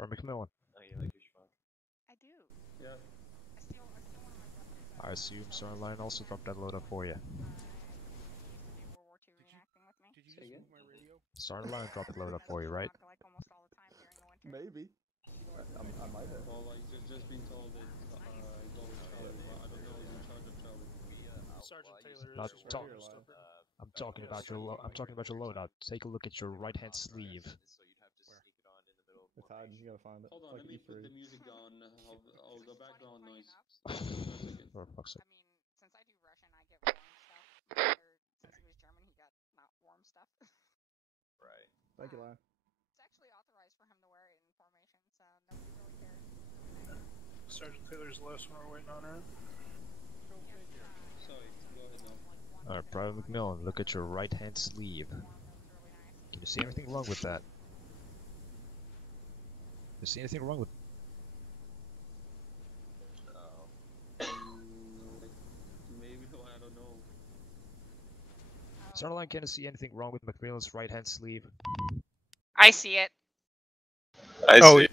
Private McMillan. Oh, you like your schmuck? I do. Yeah. I steal one of my brothers. I assume Starline also dropped that load up for you. Do World War II reenacting with me. Did you just move my radio? Starline dropped the load up for you, right? Like almost all the time during the winter. Maybe. I might have. Well, like, just been told that, go with Charlie, but I don't know who's in charge of Charlie. Sergeant Taylor Not is just talk- right here, Stuffer. I'm talking about your I'm talking about your loadout. Take a look at your right hand sleeve. So you'd have to Where? sneak it on in the middle of It's hiding, you gotta find it. Hold It's on, like let me E3. put the music on. I'll go background noise. For fuck's sake. I mean, since I do Russian, I get warm stuff. My brother, since he was German, he got not warm stuff. Right. Thank you, Lion. It's actually authorized for him to wear it in formation, so nobody really cares. Really nice. Sergeant Taylor's the last one we're waiting on, right? Sorry, go ahead now. Alright, Private McMillan, look at your right hand sleeve. Can you see anything wrong with that? Do you see anything wrong with Maybe, I don't know. Starline, can you see anything wrong with McMillan's right hand sleeve? I see it. I see.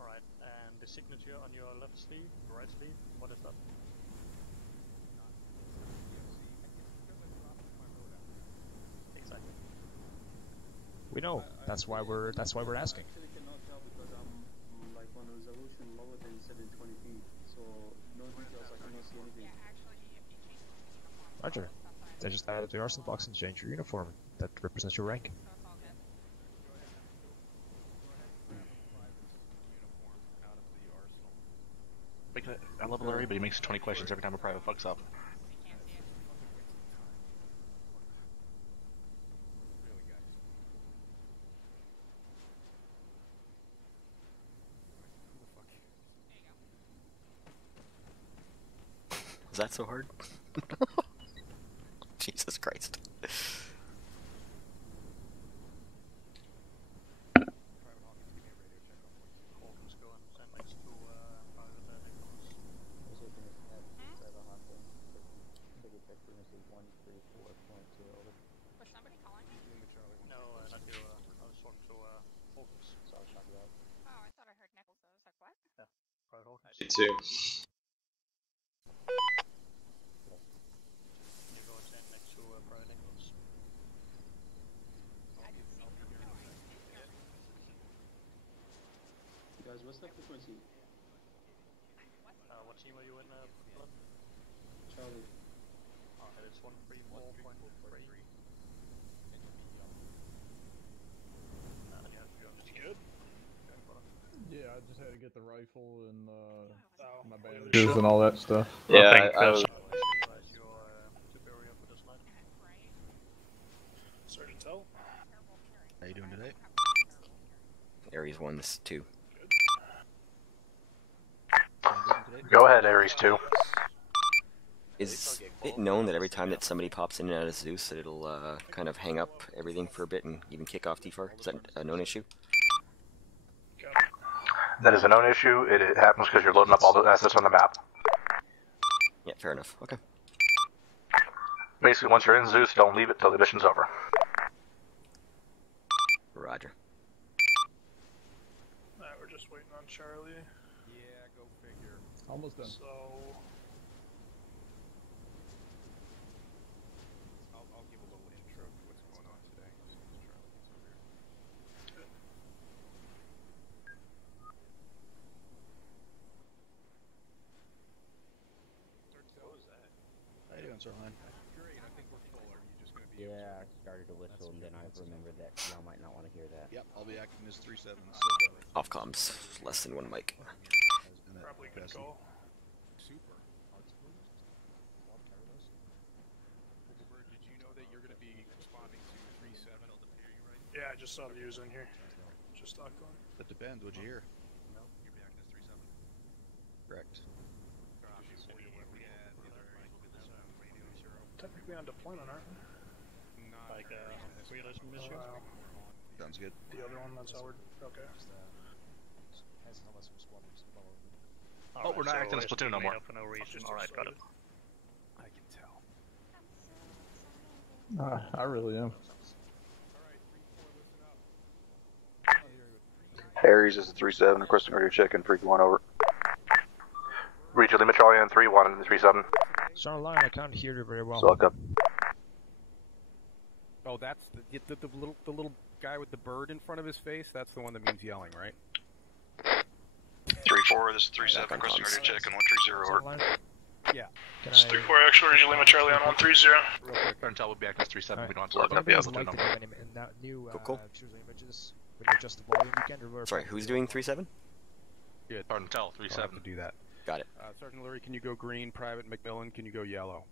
Alright, and the signature on your left sleeve, right sleeve, what is that? Exactly. We know. That's why we're asking. I actually cannot tell because I'm like on resolution lower than 720p, so no details, I cannot see anything. Roger. They just added the arsenal box and change your uniform. That represents your rank. I love Larry, but he makes 20 questions every time a private fucks up. Is that so hard? Jesus Christ. Was somebody calling me? No, not you, I was talking to, Holmes. So I'll shout you out. Oh, I thought I heard Nichols. I was like, what? Yeah, Private Holmes. Me too. You go and stand next to, Private Nichols. Guys, what's the frequency? What team are you in, Blood? Charlie. It's 134.3. You have to go. Is he good? Yeah, I just had to get the rifle and my Sure. bandages and all that stuff. Yeah, I was. Sergeant Tell? How you doing today? Ares 1's 2. Go ahead, Ares 2. Is it known that every time that somebody pops in and out of Zeus that it'll kind of hang up everything for a bit and even kick off DFAR? Is that a known issue? That is a known issue. It happens because you're loading up all the assets on the map. Yeah, fair enough. Okay. Basically, once you're in Zeus, don't leave it till the mission's over. Roger. Alright, we're just waiting on Charlie. Yeah, go figure. Almost done. So... I'll give a little intro to what's going on today. As soon as Charlie gets over here. What was that? How you doing, Starline? Great, I think we're full. Are you just going to be Yeah, I started to whistle and then I remembered that y'all might not want to hear that. Yep, I'll be acting as 3-7. Off comms. Less than one mic. Probably good call. super? Did you know that you're going to be responding to 3-7? Yeah, I just saw the views in here. Just stock going. That depends. What'd you hear? No, you're reacting as 3-7. Correct. Technically on deployment, aren't we? Like, realism mission? Sounds good. The other one, that's Howard. Okay. Oh, we're not acting as platoon no more. For no reason. Alright, got it. I can tell. I really am. Harry's is a 3-7, requesting radio check and freak 1 over. Region Lima Charlie on 3-1 and 3-7. Start line, I can't hear you very well. Suck up. Oh, that's the little guy with the bird in front of his face. That's the one that means yelling, right? 3-4, this is 3-7, requesting radio check and 130 Start over. line. Yeah. Can It's 3-4 actual, Region Lima Charlie on 130. Real quick, Intel will be acting as 3-7. Alright. We don't have to Look worry up, about yeah, being able Anybody's to like to number. do any new Cool. visual images when you adjust the volume, you can reverse. Sorry, who's doing 3-7? Good. Intel, I'll have 3-7. to do that. Got it. Sergeant Lurie, can you go green? Private McMillan, can you go yellow?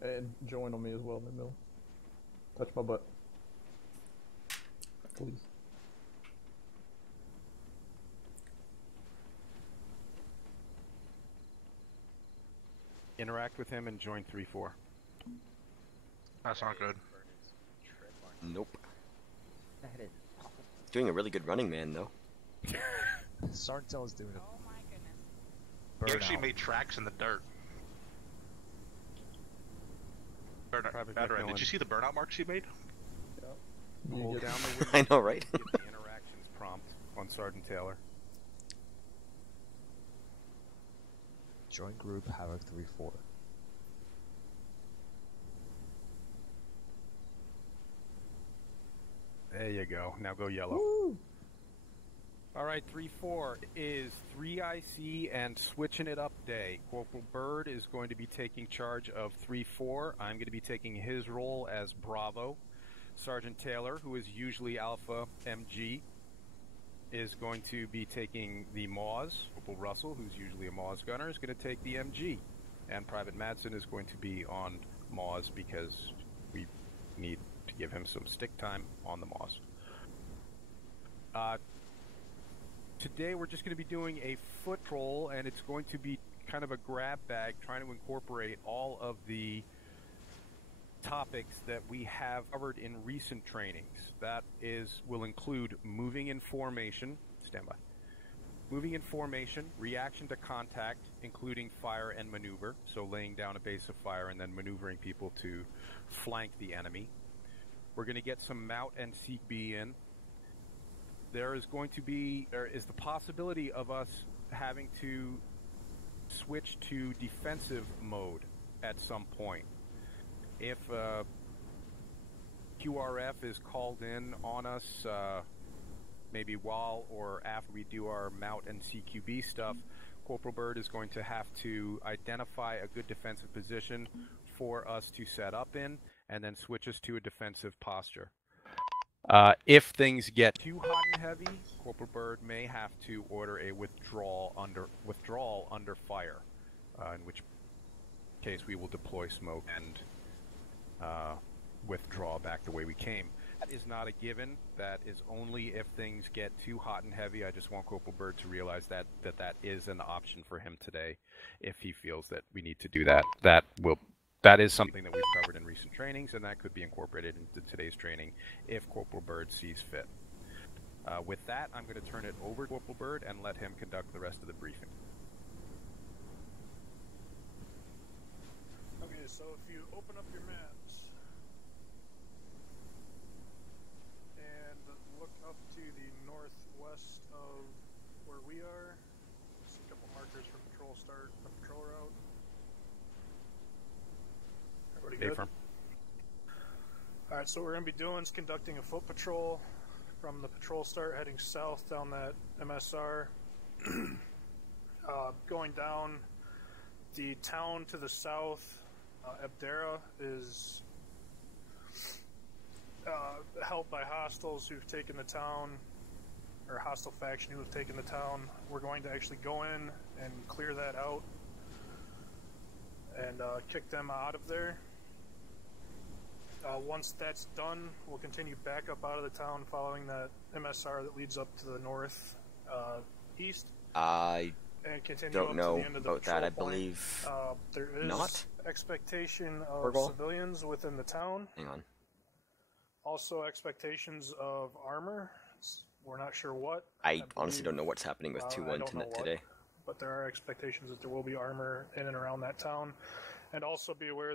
And join on me as well, McMillan. Touch my butt. Please. Interact with him and join 3-4. That's not good. Nope. Doing a really good running man, though. Sartel is doing it. Oh my goodness. He actually Burnout. made tracks in the dirt. Private Bad Red, McMillan. did you see the burnout marks he made? You Hold get- down the window. I know, right? Give the interactions prompt on Sergeant Taylor. Join group Havoc 3-4. There you go. Now go yellow. Woo! Alright, 3-4 is 3IC and switching it up day. Corporal Bird is going to be taking charge of 3-4. I'm going to be taking his role as Bravo. Sergeant Taylor, who is usually Alpha MG, is going to be taking the Moz. Corporal Russell, who's usually a Moz gunner, is going to take the MG. And Private Madsen is going to be on Moz because we need to give him some stick time on the Moz. Today we're just going to be doing a foot troll, and it's going to be kind of a grab bag, trying to incorporate all of the topics that we have covered in recent trainings. That will include moving in formation, stand by, moving in formation, reaction to contact, including fire and maneuver, so laying down a base of fire and then maneuvering people to flank the enemy. We're going to get some Mout and Seek B in. There is the possibility of us having to switch to defensive mode at some point. If QRF is called in on us, maybe while or after we do our Mout and CQB stuff, Corporal Bird is going to have to identify a good defensive position for us to set up in, and then switch us to a defensive posture. If things get too hot and heavy, Corporal Bird may have to order a withdrawal under fire, in which case we will deploy smoke and withdraw back the way we came. That is not a given. That is only if things get too hot and heavy. I just want Corporal Bird to realize that is an option for him today, if he feels that we need to do that. That is something that we've covered in recent trainings, and that could be incorporated into today's training if Corporal Bird sees fit. With that, I'm going to turn it over to Corporal Bird and let him conduct the rest of the briefing. Okay, so if you open up your maps and look up to the northwest of where we are, see a couple markers for patrol start, the patrol route. Everybody good? Affirm. Alright, so what we're going to be doing is conducting a foot patrol from the patrol start heading south down that MSR. Going down the town to the south, Abdera is held by hostiles who've taken the town, or hostile faction who have taken the town. We're going to actually go in and clear that out and kick them out of there. Once that's done, we'll continue back up out of the town following that MSR that leads up to the north east. I and continue don't up know to the end of the about that. I patrol point. believe there is not. expectation of Orgal? civilians within the town. Hang on. Also expectations of armor. We're not sure what. I honestly don't know what's happening with I 2-1 don't know what, today. but there are expectations that there will be armor in and around that town. And also be aware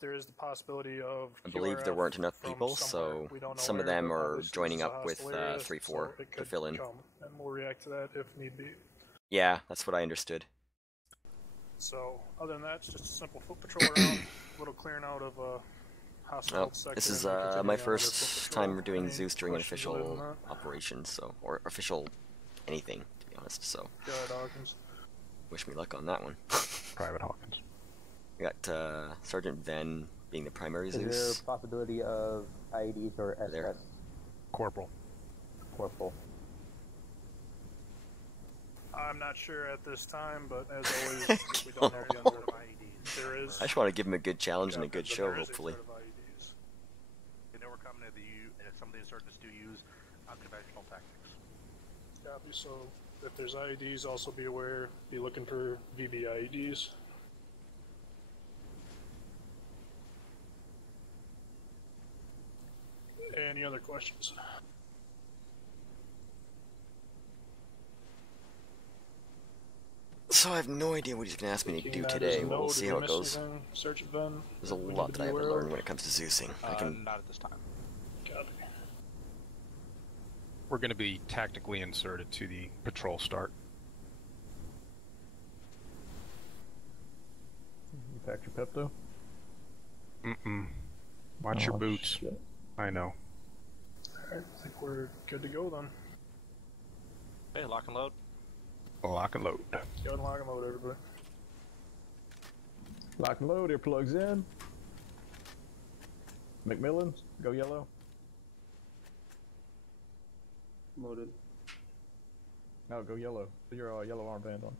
there is the possibility of I believe there QRF weren't enough from people, somewhere. so We don't know some of where, them but are obviously joining this is a up with hostile area, 3-4 so it to could fill in. come, and we'll react to that if need be. Yeah, that's what I understood. So, other than that, it's just a simple foot patrol around, a little clearing out of hostile Well, sector. this is and we continue my on with our foot first patrol. time we're doing Any Zeus during an questions other than official that? operation, so or official anything, to be honest. So Go ahead, Hawkins. wish me luck on that one. Private Hawkins. We got Sergeant Venn being the primary Is there Zeus. a possibility of IEDs or SS? There. Corporal. Corporal. I'm not sure at this time, but as always, we don't know the end of IEDs. There is. I just want to give him a good challenge and a good but show, there is a hopefully. threat of IEDs. They know we're coming to if some of the insurgents do use unconventional tactics. Copy. So if there's IEDs, also be aware. Be looking for VB IEDs. Any other questions? So I have no idea what he's going to ask me to do That is today. no, We'll did see we how it miss goes. anything? Sergeant Venn, There's a we need lot to that I be have to aware of? learn when it comes to Zeusing. I can. Not at this time. Copy. We're going to be tactically inserted to the patrol start. You packed your Pepto? Mm-mm. Watch your Oh, boots. shit. I know. Alright, I think we're good to go then. Okay, lock and load. Lock and load. Go ahead and log and load, everybody. Lock and load, earplugs in. McMillan, go yellow. Loaded. No, go yellow. Put your yellow armband on.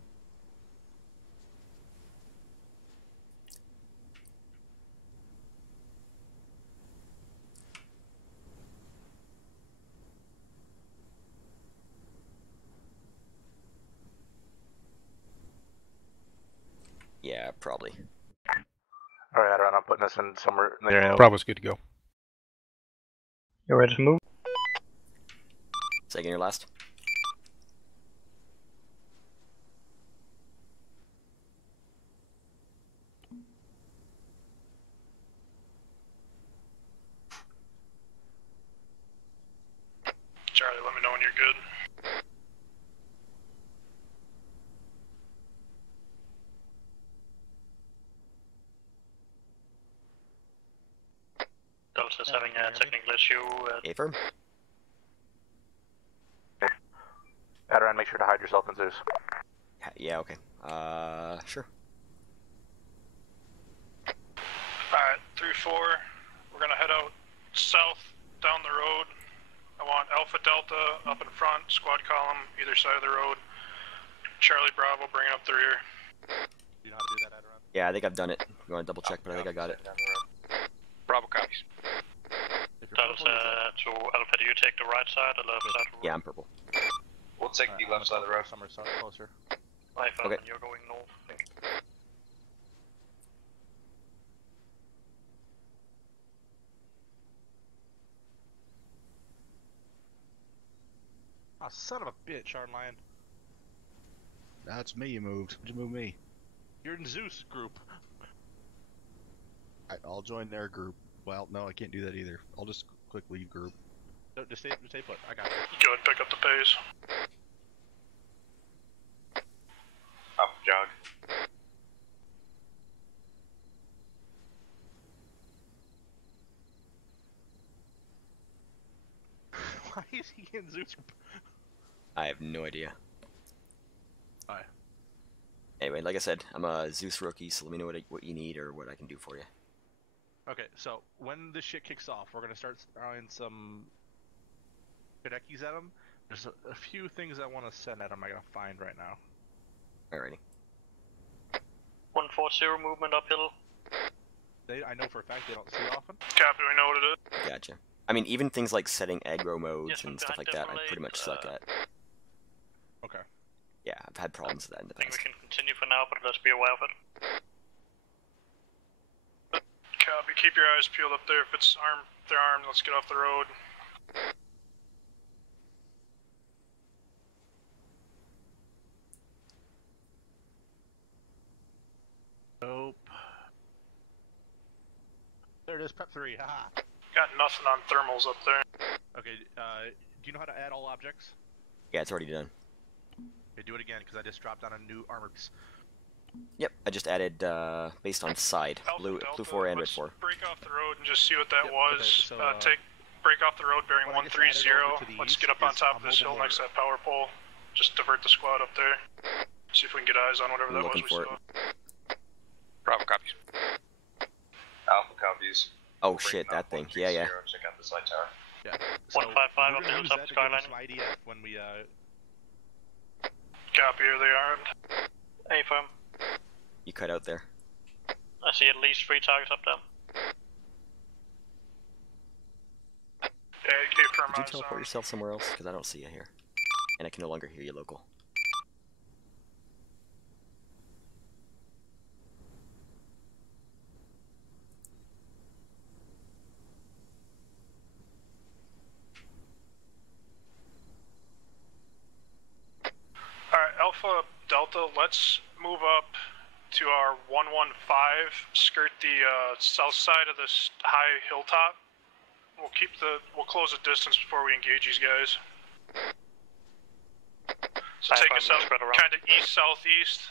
Yeah, probably. Alright, Adron, I'm putting this in somewhere in the area. Bravo's good to go. You ready to move? Second, your last. Charlie, let me know when you're good. Delta's having a technical issue. Affirm. Adron, make sure to hide yourself in Zeus. Yeah, okay. Sure. Alright, 3-4. We're gonna head out south down the road. I want Alpha Delta up in front, squad column either side of the road. Charlie Bravo bringing up the rear. Do you know how to do that, Adron? Yeah, I think I've done it. You want to double check, but I think I got it. Bravo copies. Delta to Alpha, do you take the right side or left side? Yeah, I'm purple. We'll take the left side of the road. Somewhere closer. Alpha, Okay. you're going north. Thank you. Ah, son of a bitch, Iron Lion. That's me you moved. Why'd you move me? You're in Zeus group. I'll join their group. Well, no, I can't do that either. I'll just click leave group. No, just stay put. I got you. Go ahead and pick up the pace. Up, jog. Why is he in Zeus group? I have no idea. Alright. Anyway, like I said, I'm a Zeus rookie, so let me know what you need or what I can do for you. Okay, so when this shit kicks off, we're gonna start throwing some Hidekis at him. There's a few things I want to send at him I gotta find right now. Alrighty. 140 movement uphill. I know for a fact they don't see often. Copy, we know what it is. Gotcha. I mean, even things like setting aggro modes Yes, and I'm stuff like behind that, I them, pretty much suck at. Okay. Yeah, I've had problems with that in the I think past. we can continue for now, but let's be aware of it. Copy, keep your eyes peeled up there. If it's armed, they're armed, let's get off the road. Nope. Just prep 3. Haha. Got nothing on thermals up there. Okay. Do you know how to add all objects? Yeah, it's already done. Okay, do it again because I just dropped down a new armor piece. Yep, I just added based on side, blue 4 and red 4. Break off the road and just see what that Yep, was. okay, so, break off the road bearing what I just added 130. over to the Let's east get up on is top a of this hill mobile next to that power pole. Just divert the squad up there. See if we can get eyes on whatever that was Looking we for saw. Bravo copies. Alpha copies. Oh shit, that thing. Yeah, yeah. Check out the side tower. Yeah. So 155 we're up the gonna use hilltop that to give us skyline. some IDF when we Copy, are they armed? A-firm. You cut out there. I see at least 3 targets up there. Yeah, K-firm Did you on teleport zone. yourself somewhere else? Because I don't see you here. And I can no longer hear you local. Alright, Alpha Delta, let's move up to our 115, skirt the south side of this high hilltop. We'll close the distance before we engage these guys. So take us out kind of east-southeast,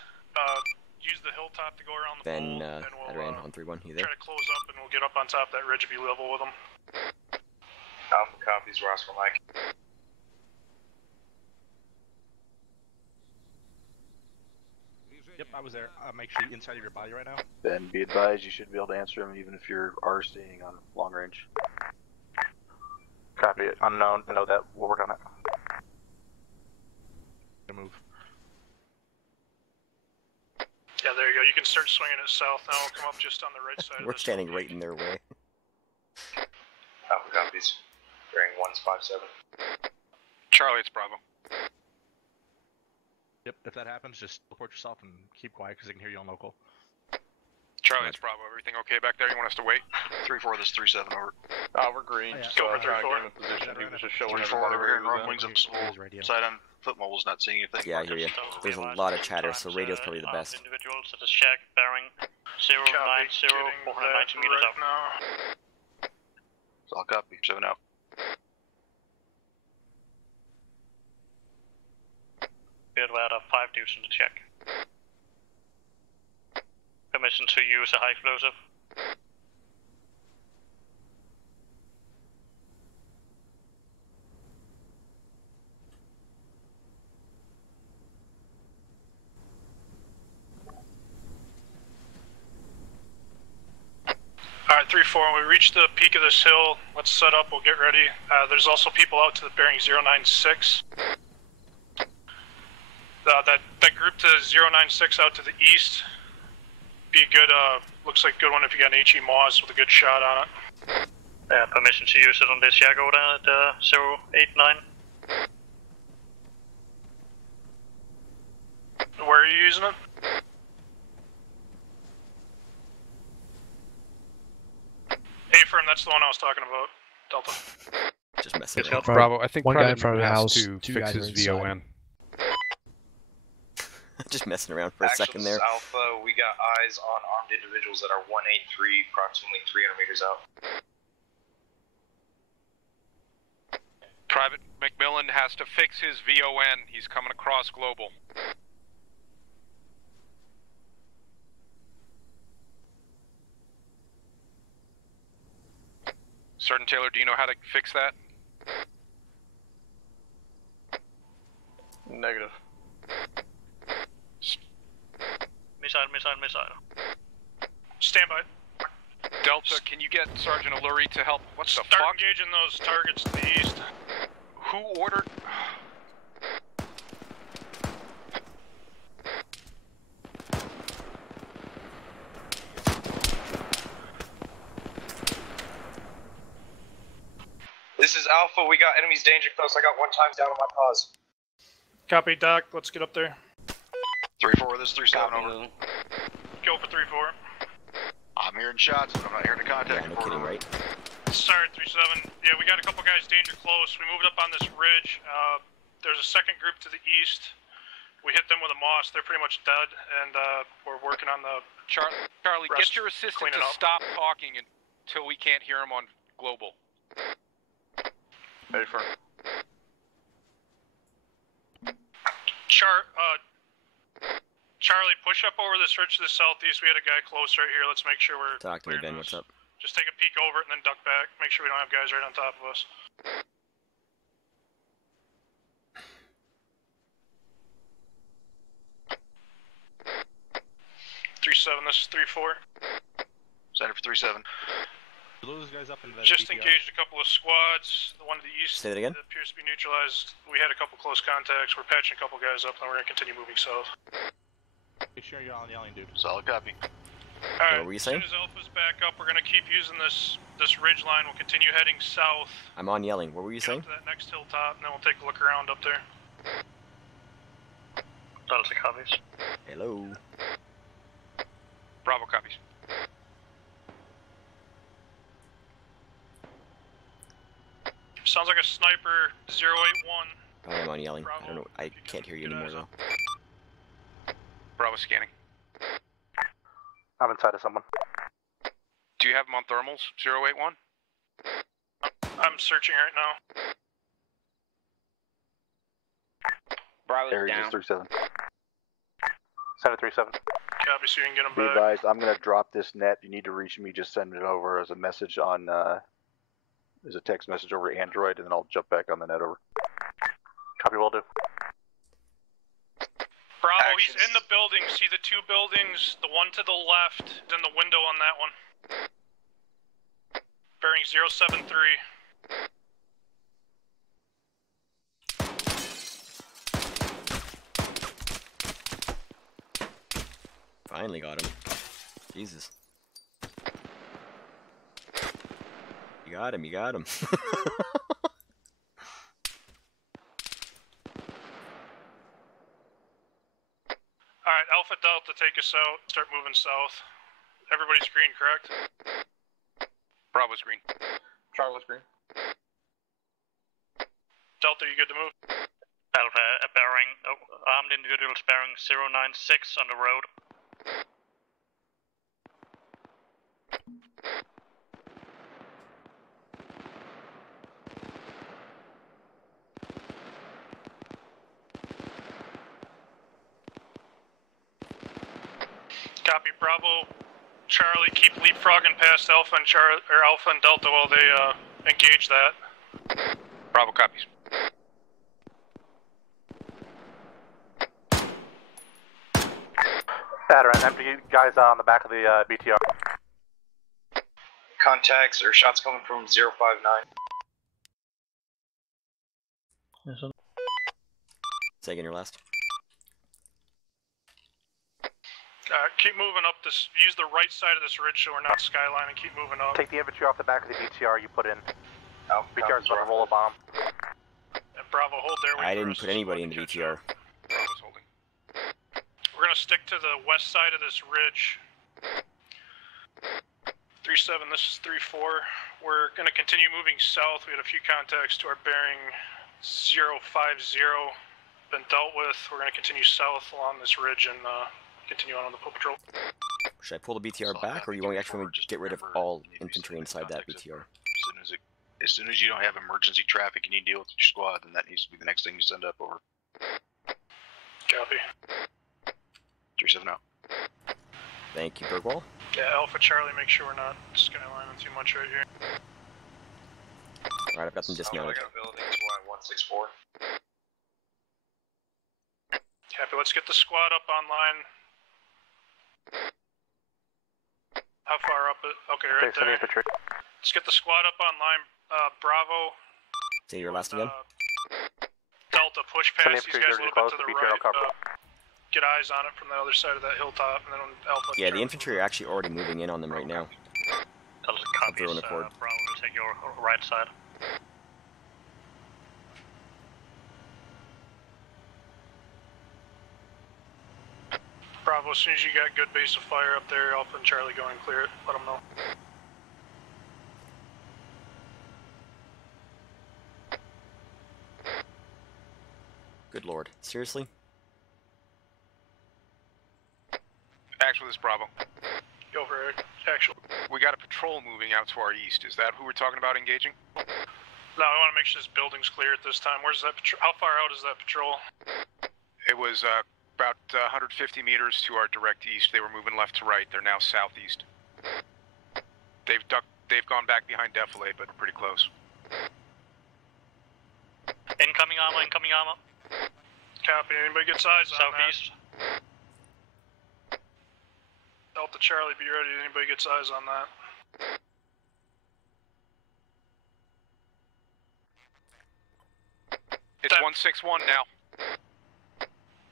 use the hilltop to go around the Then, pole, and we'll Adrian on 3-1, you there? try to close up and we'll get up on top of that ridge and be level with them. Alpha copies, Roscoe Mike. Yep, I was there. I'm actually inside of your body right now. Then be advised, you should be able to answer them even if you are staying on long range. Copy it. Unknown. I know that. We'll work on it. Move. Yeah, there you go. You can start swinging it south now. We'll come up just on the right side. We're standing right in their way. Alpha copies. Bearing 157. Charlie, it's Bravo. Yep, if that happens, just report yourself and keep quiet because I can hear you on local. Charlie, it's Bravo. Everything okay back there? You want us to wait? 3-4, this 3-7 over. We're green. Oh, yeah. Just Go for trying to 3-4. get him in position. He was just showing 3-4, everybody where he was at. rumblings. I'm side on foot mobile's not seeing anything. Yeah, I hear you. There's a lot of chatter, so radio's probably the best. Individuals at the shack bearing 090, 490 meters up. Now. So I'll copy. 7 out. We had about 5 dudes in the check. Permission to use a high explosive. Alright, 3-4, when we reach the peak of this hill, let's set up, we'll get ready. There's also people out to the bearing 096. That group to 096 out to the east, be a good, looks like a good one if you got an HE Moss with a good shot on it. Permission to use it on this shack order at 089. Where are you using it? A-firm, that's the one I was talking about, Delta. Just messing Good around. shot. Bravo, I think One guy Private in front of the has house, to 2 fix guys are his inside. VON. Just messing around for a second there. Alpha, we got eyes on armed individuals that are 183, approximately 300 meters out. Private McMillan has to fix his VON. He's coming across global. Sergeant Taylor, do you know how to fix that? Negative. Missile. Stand by. Delta, can you get Sergeant Alluri to help? What the Start fuck? engaging those targets to the east. Who ordered? This is Alpha, we got enemies danger close. I got 1 time down on my pause. Copy, Doc. Let's get up there. 3-4, this 3-7 over. Go for 3-4. I'm hearing shots, but I'm not hearing a contact Yeah, no report. kidding, right? Sorry, 3-7. Yeah, we got a couple guys danger close. We moved up on this ridge. There's a second group to the east. We hit them with a Moss. They're pretty much dead, and we're working on the Charlie, rest, get your assistant clean it to up. stop talking and till we can't hear him on global. Ready for Charlie, push up over this ridge to the southeast. We had a guy close right here. Let's make sure we're Talk to me, clearing Ben. this. What's up? Just take a peek over it and then duck back. Make sure we don't have guys right on top of us. 3-7, this is 3-4. Center for 3-7. Those guys up in the Just BTR. engaged a couple of squads. The one to the east Say that again? appears to be neutralized. We had a couple close contacts. We're patching a couple guys up, and we're going to continue moving south. Make sure you're on yelling, dude. Solid copy. Alright, What were you as saying? soon as Alpha's back up, we're going to keep using this ridge line. We'll continue heading south. I'm on yelling. What were you Get saying? up to that next hilltop, and then we'll take a look around up there. Delta copies. Hello. Bravo copies. Sounds like a sniper, 081. I am on yelling. I don't know. I can't hear you anymore though. Bravo scanning. I'm inside of someone. Do you have him on thermals? 081? I'm searching right now. Bravo's Aries down. is 3-7. Center 3-7. Copy, so you can get them Be back. advised, I'm gonna drop this net. You need to reach me. Just send it over as a message on. As a text message over Android, and then I'll jump back on the net over. Copy, will do. Bravo, he's in the building. See the two buildings? The one to the left is in the window on that one. Bearing 073. Finally got him. Jesus. You got him, you got him. Alright, Alpha Delta, take us out. Start moving south. Everybody's green, correct? Bravo's green. Charlie's green. Delta, you good to move? Alpha, bearing, armed individuals bearing 096 on the road. Copy, Bravo. Charlie, keep leapfrogging past Alpha and Alpha and Delta while they engage that. Bravo copies. Batarang, empty guys on the back of the BTR. Contacts or shots coming from 059. Second or last. Keep moving up this. Use the right side of this ridge so we're not skylining. Keep moving up. Take the infantry off the back of the BTR you put in. Oh, BTR's about to roll a bomb. And Bravo, hold there. I didn't put anybody in the BTR. Bravo's holding. We're gonna stick to the west side of this ridge. 3-7, this is 3-4. We're gonna continue moving south. We had a few contacts to our bearing 050. Been dealt with. We're gonna continue south along this ridge and continue on the patrol. Should I pull the BTR back, or you want me to actually get rid of all infantry inside that BTR? As soon as you don't have emergency traffic you need to deal with your squad, then that needs to be the next thing you send up over. Copy. 3-7 out. Thank you, Bergwall. Yeah, Alpha Charlie, make sure we're not skylining too much right here. Alright, I've got them dismounted. I got buildings 164. Copy, let's get the squad up online. How far up? Okay, right there. Infantry. Let's get the squad up online. Bravo. Say your last again. Delta, push Send past these infantry guys a dirty little close, bit to the BTR right. cover. Get eyes on it from the other side of that hilltop, and then Alpha. Yeah, the infantry are actually already moving in on them right now. Delta copies. throw in a cord. Bravo will take your right side. Bravo, as soon as you got good base of fire up there, Alpha and Charlie go and clear it. Let them know. Good lord. Seriously? Actually, this is Bravo. over actual. We got a patrol moving out to our east. Is that who we're talking about engaging? No, I want to make sure this building's clear at this time. Where's that patrol? How far out is that patrol? It was about 150 meters to our direct east. They were moving left to right. They're now southeast. They've gone back behind Defilade, but we're pretty close. Incoming armor, incoming armor. Copy. Anybody get size on Southeast. that? Delta Charlie, be ready. Anybody get size on that? It's 161 now.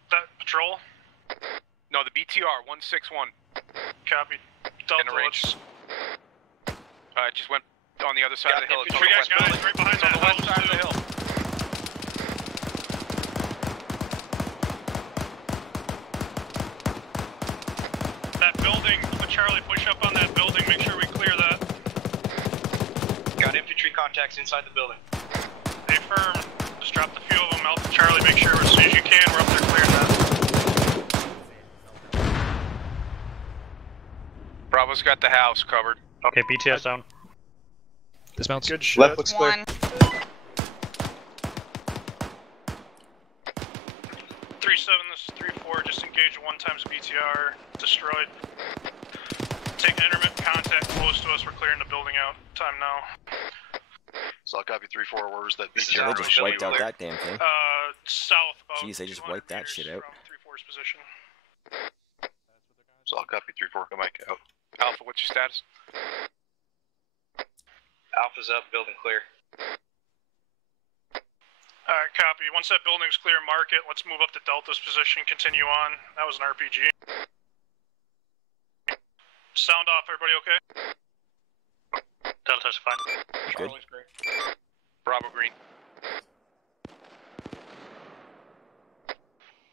That patrol? No, the BTR, 161. Copy. Delta, In a range. let's... It just went on the other side of the hill. It's on We the got west guys building. right behind It's on that the west house, side of the too. hill. That building, put Charlie, push up on that building, make sure we clear that. Got infantry contacts inside the building. Stay firm. Just drop the few of them. Alpha Charlie, make sure as soon as you can, we're up there clearing that. Bravo's got the house covered. Okay, BTS down. Dismounts. Good shit. Left looks clear. One. 3-7, this is 3-4, just engage 1 times BTR, destroyed. Take an intermittent contact close to us, we're clearing the building out. Time now. So I'll copy 3-4. Where's that Yeah, they just wiped out that damn thing. South about. Jeez, they just wiped that shit out. From 3-4's position. So I'll copy 3-4. Go Mike out. Alpha, what's your status? Alpha's up, building clear. Alright, copy. Once that building's clear, mark it. Let's move up to Delta's position, continue on. That was an RPG. Sound off, everybody okay? Delta's fine. Good. Charlie's green. Bravo green.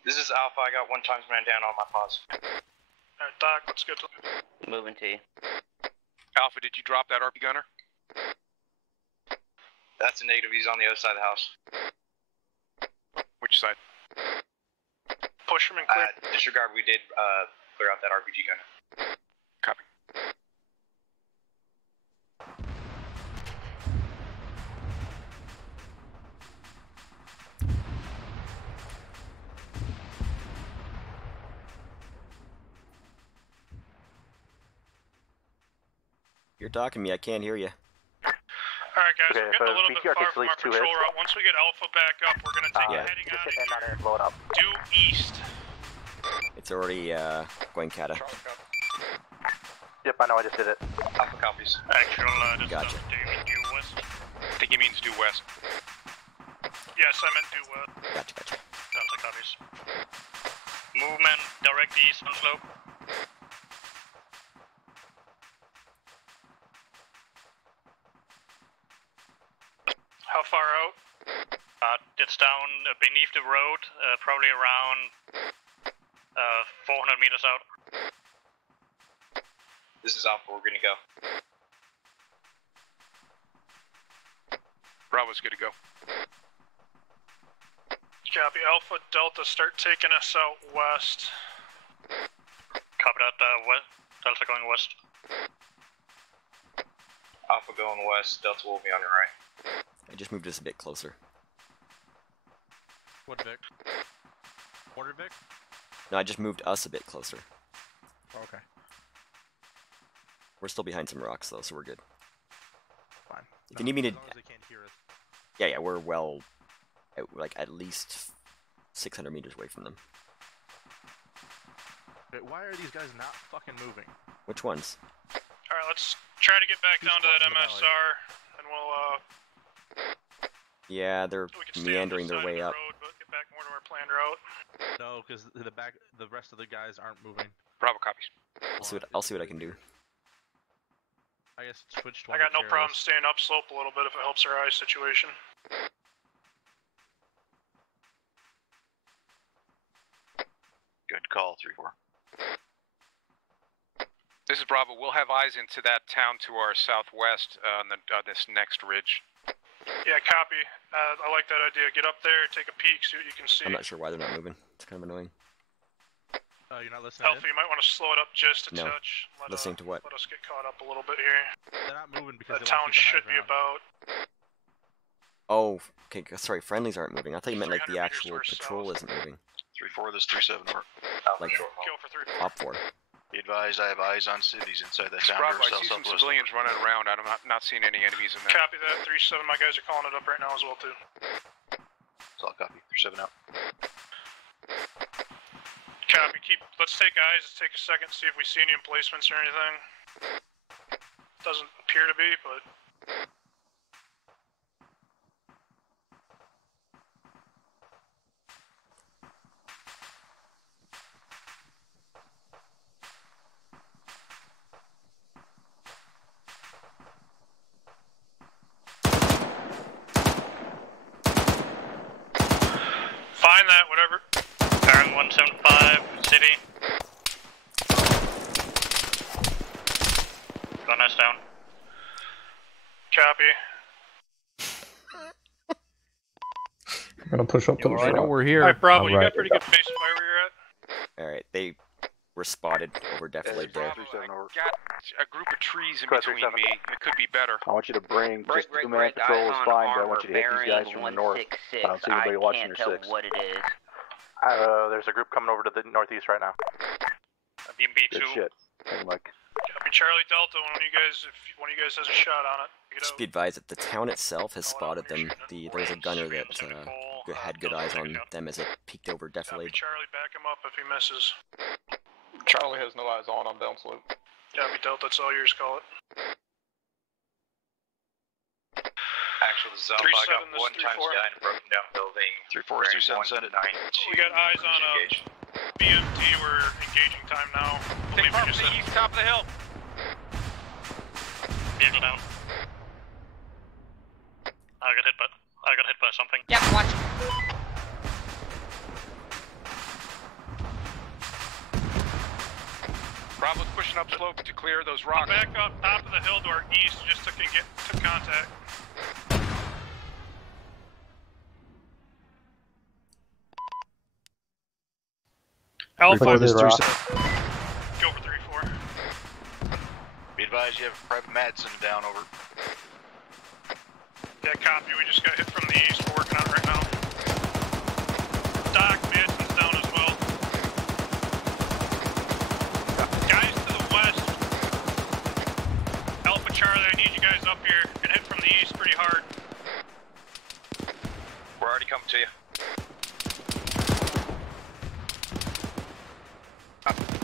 This is Alpha, I got 1 times man down on my pause. Alright, Doc, let's get to... Moving T. Alpha, did you drop that RP gunner? That's a negative, he's on the other side of the house. Which side? Push him and clear. Disregard, we did clear out that RPG gunner. Copy. You're talking to me. I can't hear you. Alright guys, Okay, we're getting a little bit BTR far takes at from our least 2 patrol hits. route. Once we get Alpha back up, we're gonna take a heading Just out hit of end on here. it and blow it up. Due east. It's already going cata. Yep, I know, I just did it. Alpha copies. Actual, just Gotcha. do you mean due west? I think he means due west. Yes, I meant due west. Gotcha, gotcha. Delta copies. Movement, direct east on slope. How far out? It's down beneath the road, probably around 400 meters out. This is Alpha, we're gonna go. Bravo's good to go. Copy. Alpha, Delta, start taking us out west. Copy that, west. Delta going west. Alpha going west, Delta will be on your right. I just moved us a bit closer. What Vic? Order Vic? No, I just moved us a bit closer. Oh, okay. We're still behind some rocks though, so we're good. Fine. If you need me to, As long as they can't hear us. yeah, we're well, like at least 600 meters away from them. Wait, why are these guys not fucking moving? Which ones? Alright, let's try to get back Two down to that squads in the valley. MSR, and we'll, Yeah, they're we can stay on meandering this their side way of the up. road, but get back more to our planned route. No, because the rest of the guys aren't moving. Bravo copies. I'll see what I can do. I guess switched I one got to no problem careless. staying upslope a little bit if it helps our eye situation. Good call, 3-4. This is Bravo. We'll have eyes into that town to our southwest on this next ridge. Yeah, copy. I like that idea. Get up there, take a peek, see what you can see. I'm not sure why they're not moving. It's kind of annoying. You're not listening. Alpha, you might want to slow it up just a No. touch. Listening to what? Let us get caught up a little bit here. They're not moving because the town should be about. Oh, okay. Sorry, friendlies aren't moving. I thought you meant like the actual patrol isn't moving. 3-4, this 3-7 over. Like Go for 3-4. op 4. Be advised, I have eyes on cities inside that town. Bravo, I see some civilians running around. I'm not seeing any enemies in there. Copy that. 3-7. My guys are calling it up right now as well too. So I'll copy. 3-7 out. Copy. Let's take eyes. Let's take a second, see if we see any emplacements or anything. Doesn't appear to be, but. Find that, whatever. Baron 175, city. Gun us down. Copy. I'm gonna push up to the I know front. we're here. Alright, Bravo, you Alright. got pretty good base fire where you're at? Alright, they were spotted over defilade there. I got a group of trees in between me. It could be better. I want you to bring just 2-man patrol is fine, but I want you to hit these guys from the north. I don't see anybody watching your 6. What it is. There's a group coming over to the northeast right now. B2. Good shit. Like, Copy. Charlie Delta, if one of you guys has a shot on it, get Just out. be advised that the town itself has spotted them. There's a gunner that had good eyes on them as it peeked over Copy. defilade. Charlie, back him up if he misses. Charlie has no eyes on down slope. Copy, Delta, that's all yours, call it. Actually, this is Alpha. I got 1 times guy in a broken down building. 3-4 is 2-7, send it. 9. We got eyes on BMT, we're engaging time now. Take part from the east top of the hill. Vehicle down. I got hit by something. Yep, watch. Bravo's pushing up slope to clear those rocks. Back up top of the hill to our east just to get to contact. Alpha, this 3-7. Go for 3-4. Be advised, you have a private Madsen down over. Yeah, copy. We just got hit from the east. We're working on it right now. Doc, Madsen's down as well. Guys to the west. Alpha Charlie, I need you guys up here. Get hit from the east pretty hard. We're already coming to you.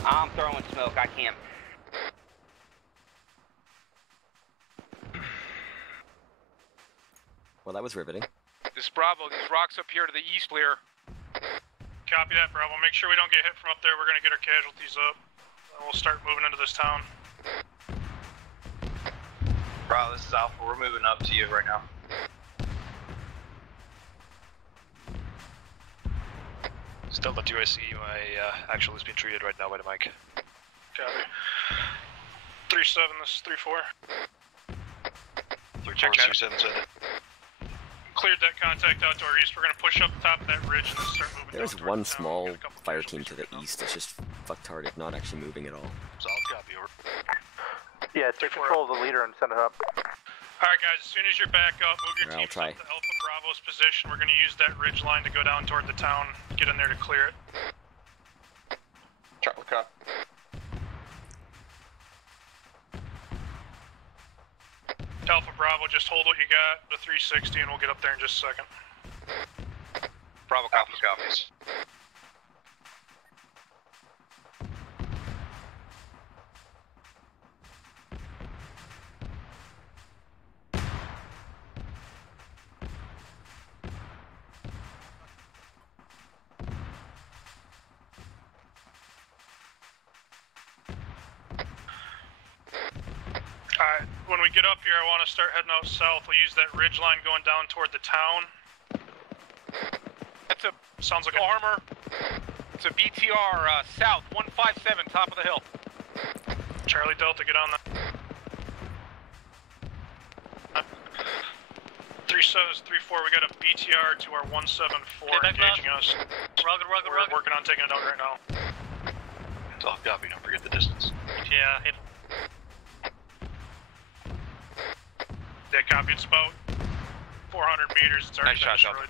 I'm throwing smoke. I can't. Well, that was riveting. This is Bravo. These rocks up here to the east clear. Copy that, Bravo. Make sure we don't get hit from up there. We're gonna get our casualties up. And we'll start moving into this town. Bravo, this is Alpha. We're moving up to you right now. Still at USC, my actual is being treated right now by the mic. Copy. 3-7, this is 3-4. 3-4, 3-7, send it. Cleared that contact out to our east. We're gonna push up the top of that ridge and then start moving. There's one small fire team to the east that's just fucktarded, not actually moving at all. Solid copy, over. yeah, take control of the leader and send it up. Alright guys, as soon as you're back up, move your I'll teams try. up to Alpha Bravo's position. We're gonna use that ridge line to go down toward the town. Get in there to clear it. Charlie cop. Alpha Bravo, just hold what you got, the 360, and we'll get up there in just a second. Bravo copies. Alright, when we get up here, I want to start heading out south. We'll use that ridge line going down toward the town. That's a Sounds like armor. It's a BTR south, 157, top of the hill. Charlie Delta, get on that. 3-7 3-4, we got a BTR to our 174 engaging us. Rugged. We're working on taking it out right now. Soft copy, don't forget the distance. Yeah, hit. Yeah, copy, it's about 400 meters, it's already been destroyed.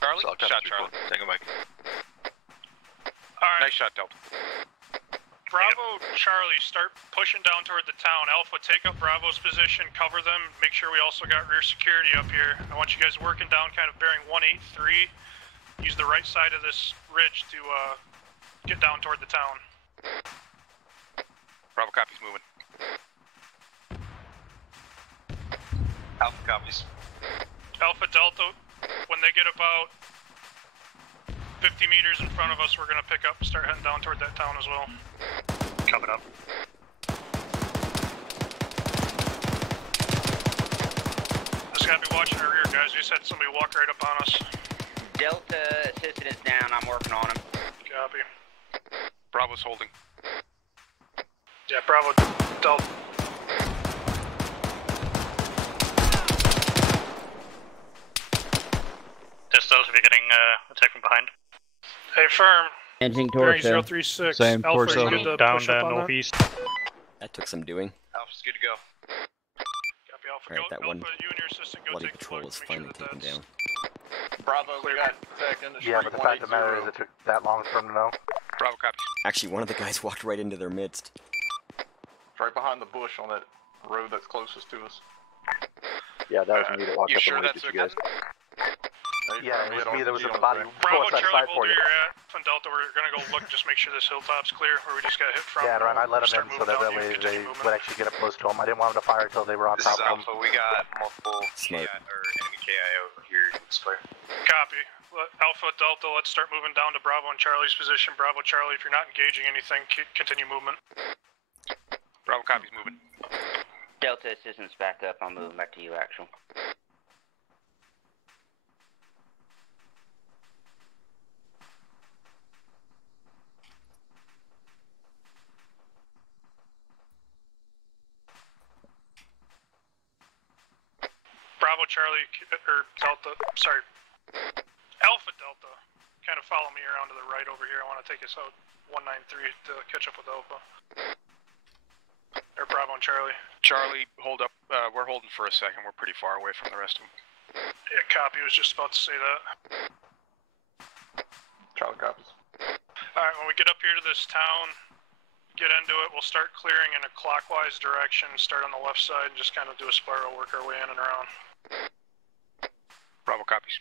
Charlie? Soft copy, Charlie. Take a mic. Alright. Nice shot, Delta. Bravo, Charlie, start pushing down toward the town. Alpha, take up Bravo's position, cover them, make sure we also got rear security up here. I want you guys working down kind of bearing 183. Use the right side of this ridge to get down toward the town. Bravo copies moving. Alpha copies. Alpha Delta, when they get about 50 meters in front of us, we're gonna pick up and start heading down toward that town as well. Coming up. Just gotta be watching our rear, guys. We just had somebody walk right up on us. Delta assistant is down. I'm working on him. Copy. Bravo's holding. Yeah, Bravo, Delta. This Delta, if you're getting attacked from behind. Hey, firm. Engine Bearing torso. 036. Same, Alpha, torso. are you good to Down push up on northeast. That took some doing. Alpha's good to go. Copy, Alpha. Alright, that one Alpha, you and your assistant go bloody take a patrol look is to make finally sure taken that down. Bravo, we got tech in the Yeah, but the fact of the matter is it took that long for him to know. Bravo copies. Actually, one of the guys walked right into their midst. It's right behind the bush on that road that's closest to us. Yeah, that was me that walked You up sure and waved that's at you guys. Yeah, it was me that was at the Bravo, body. Charlie, Side hold for where you. you're at. From Delta, we're gonna go look, just make sure this hilltop's clear, where we just got hit from. Yeah, Ryan, I let Start them in so moving that down, way you they continue moving. would actually get up close to him. I didn't want them to fire until they were on This top is of him. Alpha. We got multiple Smart. enemy KIO here. It's clear. Copy. Alpha, Delta, let's start moving down to Bravo and Charlie's position. Bravo, Charlie, if you're not engaging anything, continue movement. Bravo copies moving. Delta assistant's back up. I'm moving back to you, actual. Bravo, Charlie, or Delta, sorry, Alpha, Delta, kind of follow me around to the right over here. I want to take us out 193 to catch up with Alpha. Or Bravo and Charlie. Charlie, hold up. We're holding for a second. We're pretty far away from the rest of them. Yeah, copy. I was just about to say that. Charlie copies. Alright, when we get up here to this town, get into it, we'll start clearing in a clockwise direction, start on the left side, and just kind of do a spiral, work our way in and around. Bravo copies.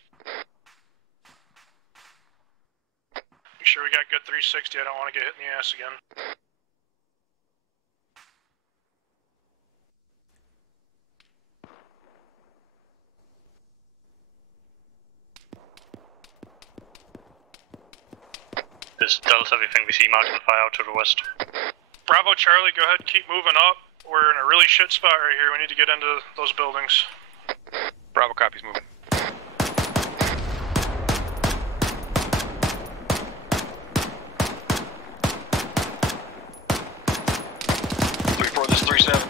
Make sure we got good 360, I don't want to get hit in the ass again. This Delta, everything we see marking fire out to the west. Bravo, Charlie, go ahead, keep moving up. We're in a really shit spot right here, we need to get into those buildings. Bravo copies moving. This 3-7.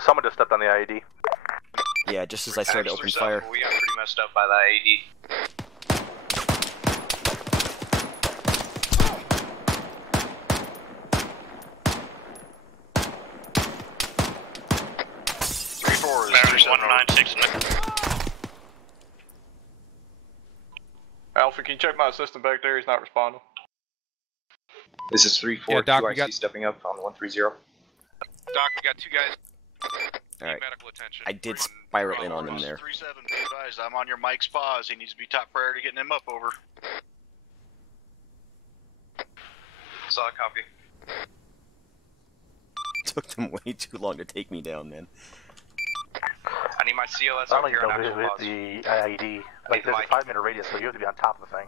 Someone just stepped on the IED. Yeah, just as I started to open fire. We got pretty messed up by that AD. Bearing 196 in the... Alpha, can you check my assistant back there? He's not responding. This is 3-4. Yeah, Doc, we 2IC got- stepping up on 130. Doc, we got two guys. Alright. Medical attention. I did spiral in on them there. 3-7, be advised, I'm on your Mike's pause. He needs to be top priority getting him up over. Saw a copy. Took them way too long to take me down, man. I need my CLS I up don't here even on know actual who pause. hit the IED. Like, there's a 5-minute radius, so you have to be on top of the thing.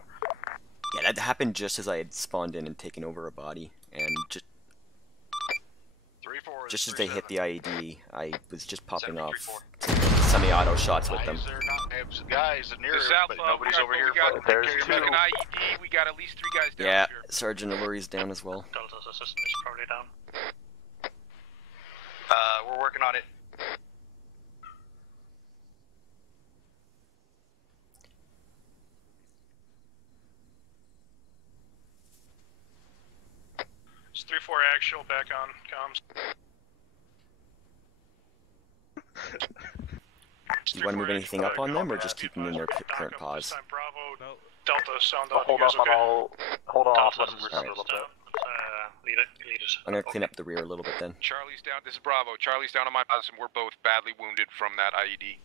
Yeah, that happened just as I had spawned in and taken over a body, and just as they hit the IED, I was just popping off semi-auto shots with them. Guys are near, This but Alpha, nobody's over here. There's You're two. making IED. We got at least 3 guys down Yeah, here. Sergeant Illy's down as well. Delta's assistant is probably down. We're working on it. It's 3-4 actual, back on comms. Do you want to move anything up on them, or just keep them in their current pause? Bravo, Delta, sound I'll up. hold off on all. Hold on off. Let them Alright. a little bit. Lead it. I'm gonna clean up the rear a little bit then. Charlie's down. This is Bravo. Charlie's down on my house, and we're both badly wounded from that IED.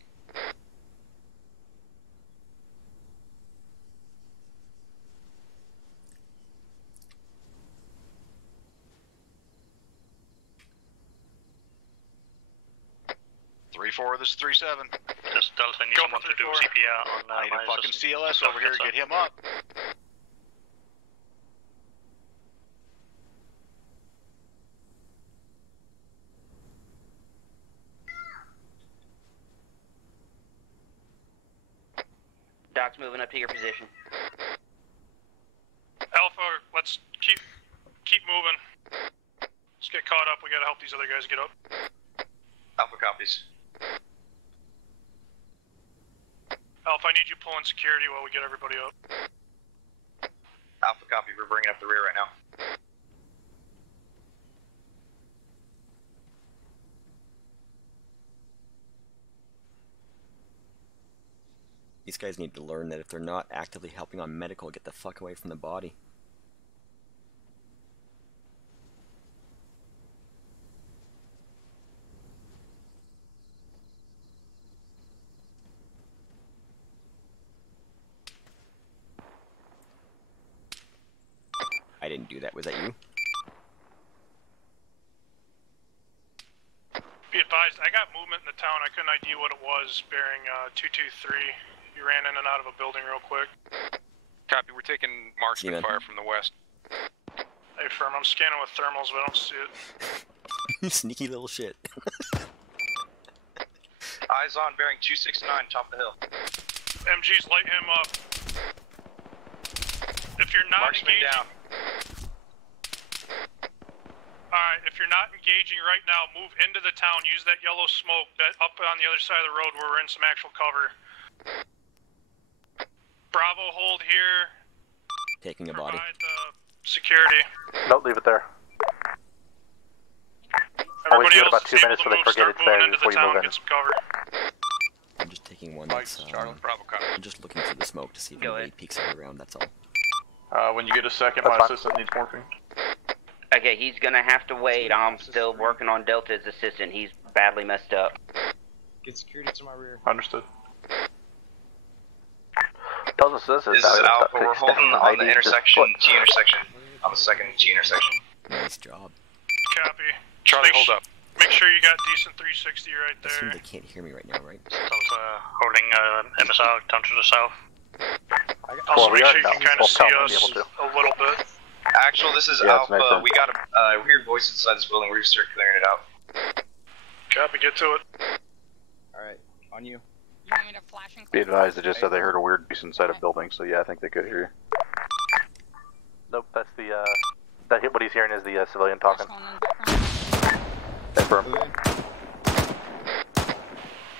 This is 3-7. Just Delta, need someone to do CPR on I need my a fucking assistant. CLS over here to get him up. Doc's moving up to your position. Alpha, let's keep moving. Let's get caught up. We gotta help these other guys get up. Alpha copies. Alpha, I need you pulling security while we get everybody up. Alpha copy, we're bringing up the rear right now. These guys need to learn that if they're not actively helping on medical, get the fuck away from the body. I didn't do that. Was that you? Be advised, I got movement in the town. I couldn't ID what it was, bearing 223. You ran in and out of a building real quick. Copy. We're taking marksman fire from the west. Hey, firm, I'm scanning with thermals, but I don't see it. You sneaky little shit. Eyes on, bearing 269, top of the hill. MG's light him up. If you're not Marksman engaging... down. Alright, if you're not engaging right now, move into the town. Use that yellow smoke that up on the other side of the road where we're in some actual cover. Bravo, hold here. Taking a body. Provide the security. Nope, leave it there. Always give it about 2 minutes so they forget it's there before you move in. Get some cover. I'm just taking one that's, I'm just looking through the smoke to see if anybody peeks out around, that's all. When you get a second, my assistant needs morphine. Okay, he's gonna have to wait. I'm still working on Delta's assistant. He's badly messed up. Get security to my rear. Understood. This is Alpha, we're holding on the intersection, T intersection. On the second T intersection. Nice job. Copy. Charlie, hold up. Make sure you got decent 360 right I assume there. they can't hear me right now, right? Delta holding MSR down to the south. Also make sure you can kind of see us a little bit. Actual, this is Alpha. We got a weird voice inside this building. We're gonna start clearing it out. Copy, get to it. Alright, on you. You want me to flashing? Be advised, they just said they heard a weird voice inside a building, so yeah, I think they could hear you. Nope, that's the, what he's hearing is the civilian talking. Confirm.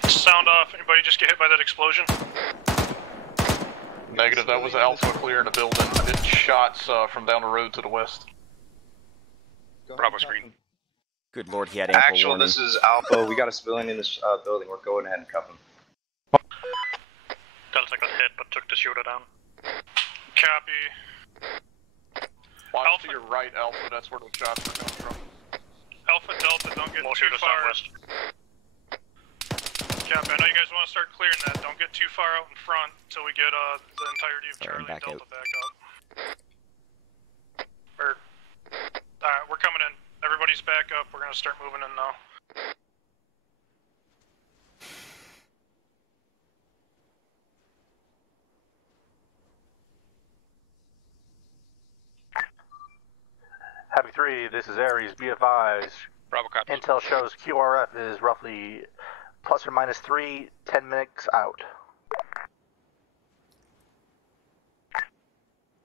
Sound off. Anybody just get hit by that explosion? Negative, that was Alpha clearing the building. It's shots from down the road to the west. Bravo screen. Good lord, he had ample Actual, warning. this is Alpha. We got a civilian in this building. We're going ahead and cuff him. Delta got hit but took the shooter down. Copy. Watch to your right, Alpha, that's where the shots are coming from. Alpha Delta, don't get More too shooters far. down west. Copy, I know you guys want to start clearing that. Don't get too far out in front until we get the entirety of Sorry, Charlie and back Delta out. back up. Alright, we're coming in. Everybody's back up. We're going to start moving in now. Happy 3, this is Ares, be advised. Bravo copy. Intel shows QRF is roughly plus or minus 3, 10 minutes out.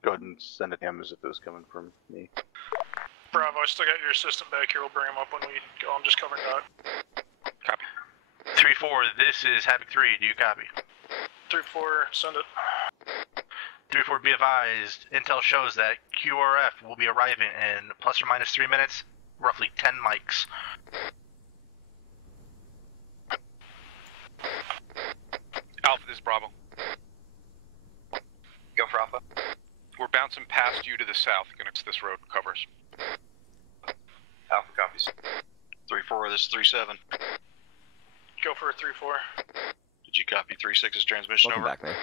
Go ahead and send it to him as if it was coming from me. Bravo, I still got your assistant back here. We'll bring him up when we go. I'm just covering that. Copy. 3-4, this is Havoc 3. Do you copy? 3-4, send it. 3-4, be advised, intel shows that QRF will be arriving in plus or minus 3 minutes, roughly 10 mics. Alpha, this is Bravo. Go for Alpha. We're bouncing past you to the south, connects this road, covers. Alpha copies. 3-4, this is 3-7. Go for a 3-4. Did you copy 3-6's transmission Welcome over? back, man.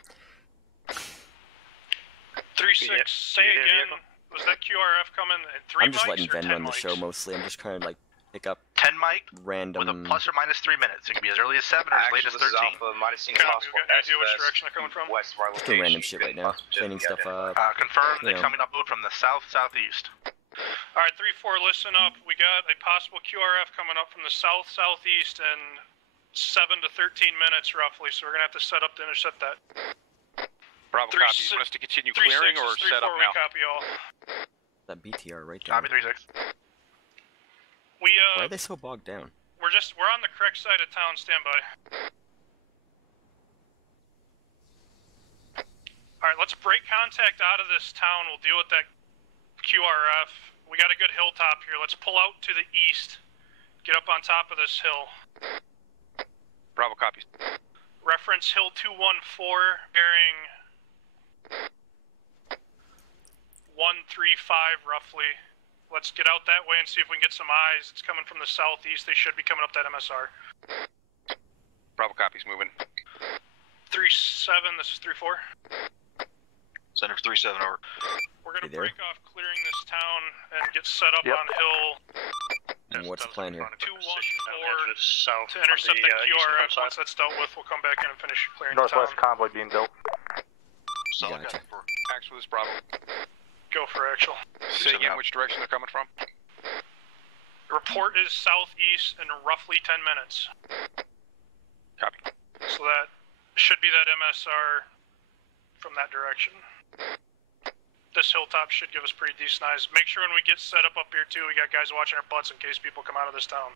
3-6, say again, was that QRF coming in 3 I'm just mics letting or Ben 10 run the mics? show mostly. I'm just trying to like pick up 10 mic random. with a plus or minus 3 minutes. It can be as early as 7 or as late as 13. This is Alpha, might have seen Copy, possible we got an idea which direction they're coming from? west of our Just doing location. random shit right now. Cleaning stuff up. Confirm you they're know. coming up boat from the south-southeast. Alright, 3-4, listen up. We got a possible QRF coming up from the south-southeast in 7 to 13 minutes roughly, so we're gonna have to set up to intercept that. Bravo copy. You want us to continue clearing or set up now? Copy all. That BTR right there. Copy 3-6. We Why are they so bogged down? we're on the correct side of town, standby. Alright, let's break contact out of this town, we'll deal with that QRF. We got a good hilltop here, let's pull out to the east. Get up on top of this hill. Bravo copies. Reference Hill 214, bearing 135 roughly. Let's get out that way and see if we can get some eyes. It's coming from the southeast. They should be coming up that MSR. Bravo copies, moving. 3-7, this is 3-4. Center for 3-7 over. We're gonna break off clearing this town and get set up on hill And what's the plan here? 214 to intercept that QRF. Once that's dealt with, we'll come back in and finish clearing Northwest the town. convoy being built. Solid Gotcha. copy for Actual is Bravo. Go for actual. Say again which direction they're coming from. The report is southeast in roughly 10 minutes. Copy. So that should be that MSR from that direction. This hilltop should give us pretty decent eyes. Make sure when we get set up here too, we got guys watching our butts in case people come out of this town.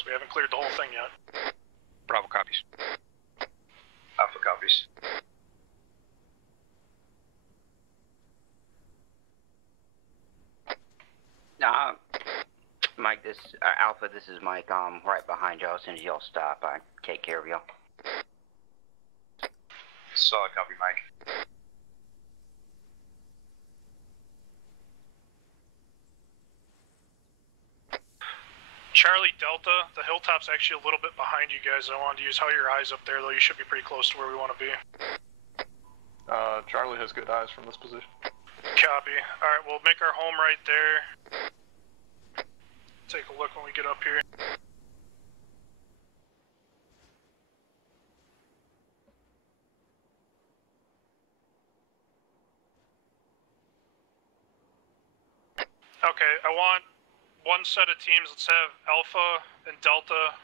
So we haven't cleared the whole thing yet. Bravo copies. Alpha copies. Mike, this Alpha, this is Mike. Right behind y'all. As soon as y'all stop, I take care of y'all. Solid copy, Mike. Charlie Delta, the hilltop's actually a little bit behind you guys. I wanted to use how your eyes up there, though. You should be pretty close to where we want to be. Charlie has good eyes from this position. Copy. Alright, we'll make our home right there. Take a look when we get up here. Okay, I want one set of teams. Let's have Alpha and Delta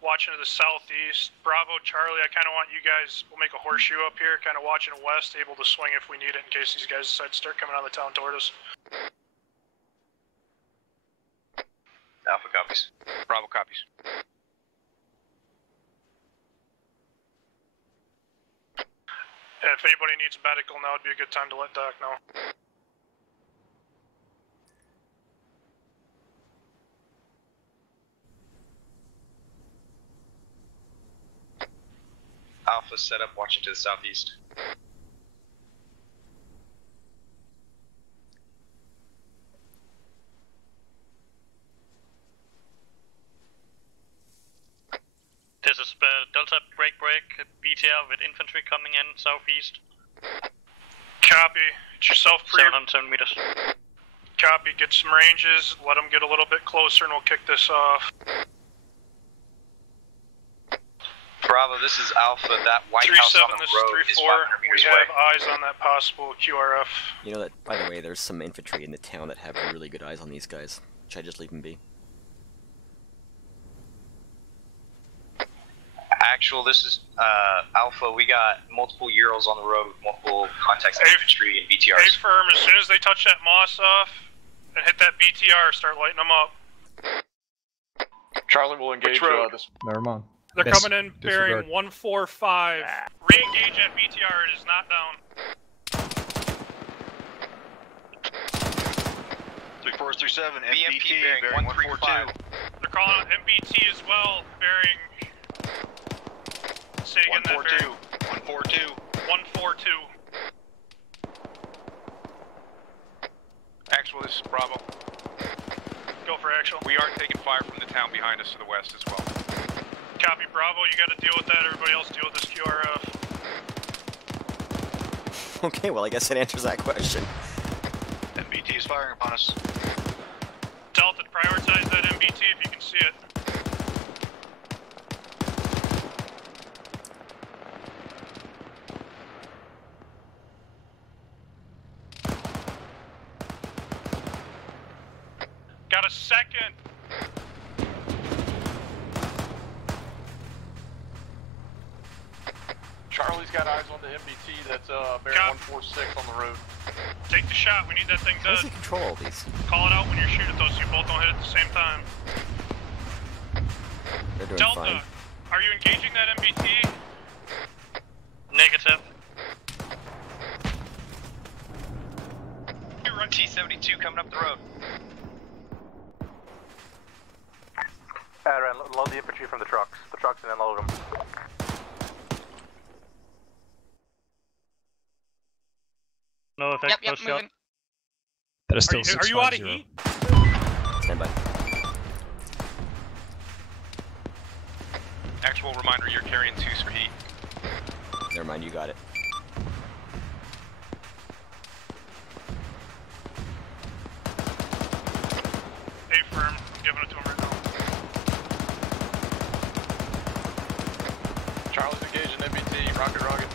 watching to the southeast. Bravo, Charlie, I kind of want you guys, we'll make a horseshoe up here, kind of watching west, able to swing if we need it in case these guys decide to start coming out of the town toward us. Alpha copies. Bravo copies. And if anybody needs medical, now would be a good time to let Doc know. Alpha set up, watching to the southeast. This is Delta break, BTR with infantry coming in southeast. Copy. Get yourself pre- 707 meters. Copy. Get some ranges, let them get a little bit closer, and we'll kick this off. Bravo, this is Alpha. That White House on the road is 500 meters We away. have eyes on that possible QRF. You know that, by the way, there's some infantry in the town that have really good eyes on these guys. Should I just leave them be? Actual, this is Alpha. We got multiple Euros on the road with multiple contacts in infantry and Hey, BTRs. firm, as soon as they touch that moss off and hit that BTR, start lighting them up. Charlie will engage this. Never mind. They're Miss. coming in Disregard. bearing 145. Re-engage at BTR, it is not down. 3437, BMP bearing 142. They're calling out MBT as well, bearing... Say again that bearing. 142. 142. Actual, this is Bravo. Go for actual. We are taking fire from the town behind us to the west as well. Copy, Bravo. You got to deal with that. Everybody else deal with this QRF. Okay, well, I guess it answers that question. MBT is firing upon us. Delta, prioritize that MBT if you can see it. Got a second. Charlie's got eyes on the MBT that's bearing 146 on the road. Take the shot. We need that thing How does dead. he control all these? Call it out when you're shooting those so you both don't hit at the same time. They're doing Delta, fine. are you engaging that MBT? Negative. T-72 coming up the road. Adran, load the infantry from the trucks and then load them. No effect, Yep, post shot. moving. That is still Are you out of 650. heat? Stand by. Actual reminder, you're carrying 2s for heat. Never mind, you got it. A firm. I'm giving it to him right now. Charlie's engaging MBT, rocket rocket.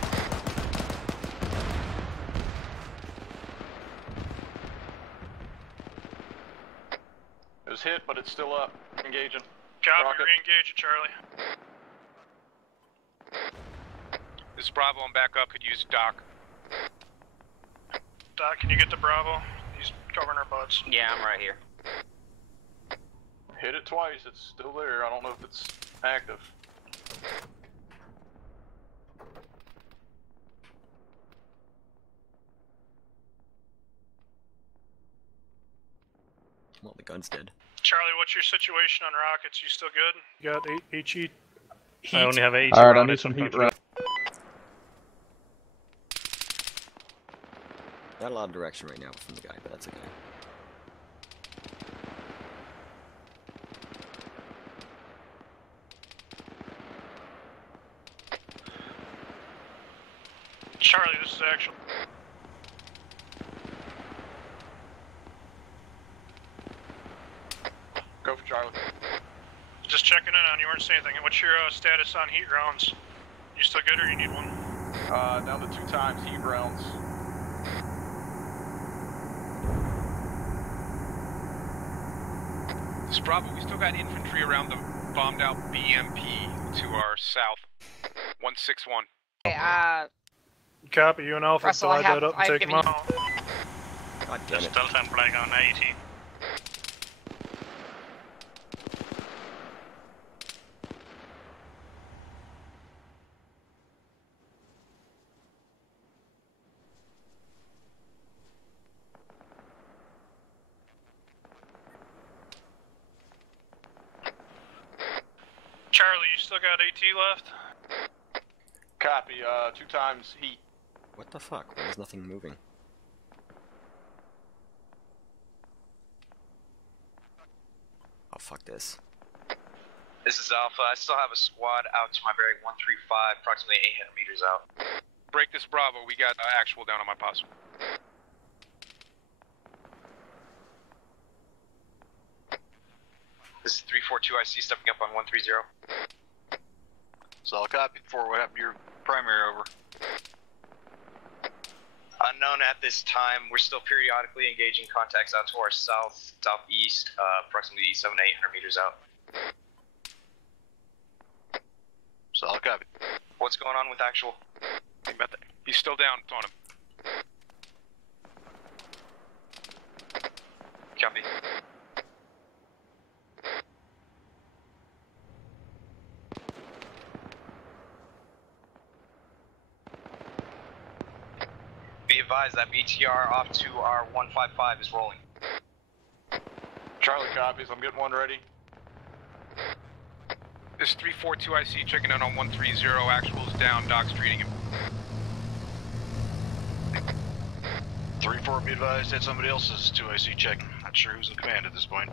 It was hit, but it's still up. Engaging. Copy, Rocket. re-engage it, Charlie. This is Bravo, I'm back up, could use Doc. Doc, can you get to Bravo? He's covering our butts. Yeah, I'm right here. Hit it twice, it's still there. I don't know if it's active. Well, the gun's dead. Charlie, what's your situation on rockets? You still good? You got HE heat? I only have 8 Alright, I rounded, need some heat sometimes. Not a lot of direction right now from the guy, but that's okay. Charlie, this is actual. Go for Charlie. Just checking in on you, weren't saying anything. What's your status on heat rounds? You still good or you need one? Down to 2 times heat rounds. This is Bravo, we still got infantry around the bombed out BMP to our south. 161. Okay, Copy, you and Alpha Russell, I divide have- that up and I've take them given out. God damn Just it. Delta and Black on 80. Charlie, you still got AT left? Copy, 2 times heat. What the fuck? Why is nothing moving? Oh, fuck this. This is Alpha. I still have a squad out to my bearing 135, approximately 800 meters out. Break this Bravo, we got actual down on my posse. This is 342 IC stepping up on 130. Solid copy. 4, what happened to your primary over? Unknown at this time. We're still periodically engaging contacts out to our south, southeast, approximately 700 to 800 meters out. Solid copy. What's going on with actual? He's still down, it's on him. Copy. advised that BTR off to our 155 is rolling. Charlie copies. I'm getting one ready. This is 342 IC checking in on 130. Actuals down. Doc's treating him. 3-4, be advised, had somebody else's 2 IC check. Not sure who's in command at this point.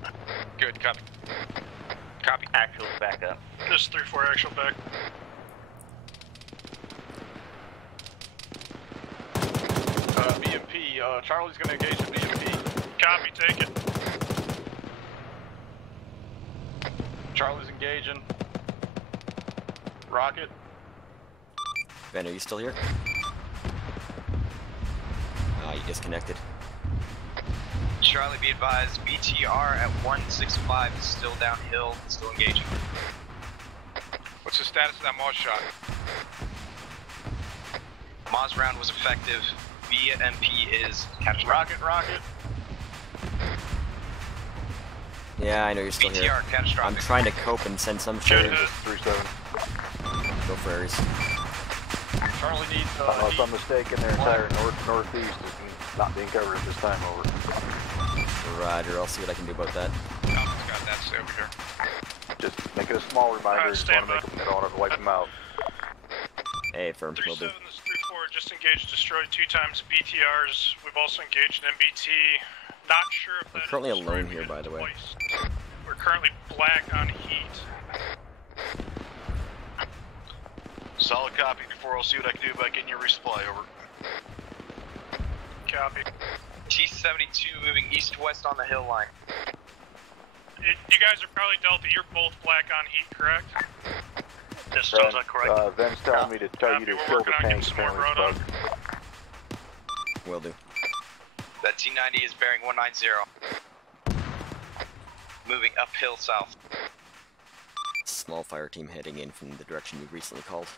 Good, copy. Copy. Actuals back up. This is 3-4 actual back. BMP, Charlie's gonna engage the BMP. Copy, take it. Charlie's engaging. Rocket. Ben, are you still here? Ah, you disconnected. Charlie, be advised, BTR at 165 is still downhill, still engaging. What's the status of that Moss shot? Moz round was effective. BMP is catastrophic. Rocket. Yeah, I know you're still BTR, here. catastrophic. I'm trying to cope and send some shit. 3-7. Go for Aries. Charlie needs. Unless I'm mistaken, their entire northeast is not being covered at this time. Over. Roger, I'll see what I can do about that. Alpha's got that, stay over here. Just make it a small reminder. Alright, Just want stand to make them, don't want to wipe them out. Hey, firm, will 3-7, do. this is 3-4, just engaged, destroyed 2 times BTRs. We've also engaged an MBT. Not sure if that I'm currently is alone destroyed, here, by the way. twice. We're currently black on heat. Solid copy. Before I'll see what I can do about getting your resupply over. Copy. T-72 moving east-west on the hill line. You guys are probably Delta, you're both black on heat, correct? This sounds like correct. Ven's telling me to tell you to kill the tank. Apparently it's bugged. Will do. That T-90 is bearing 190. Moving uphill south. Small fire team heading in from the direction you recently called.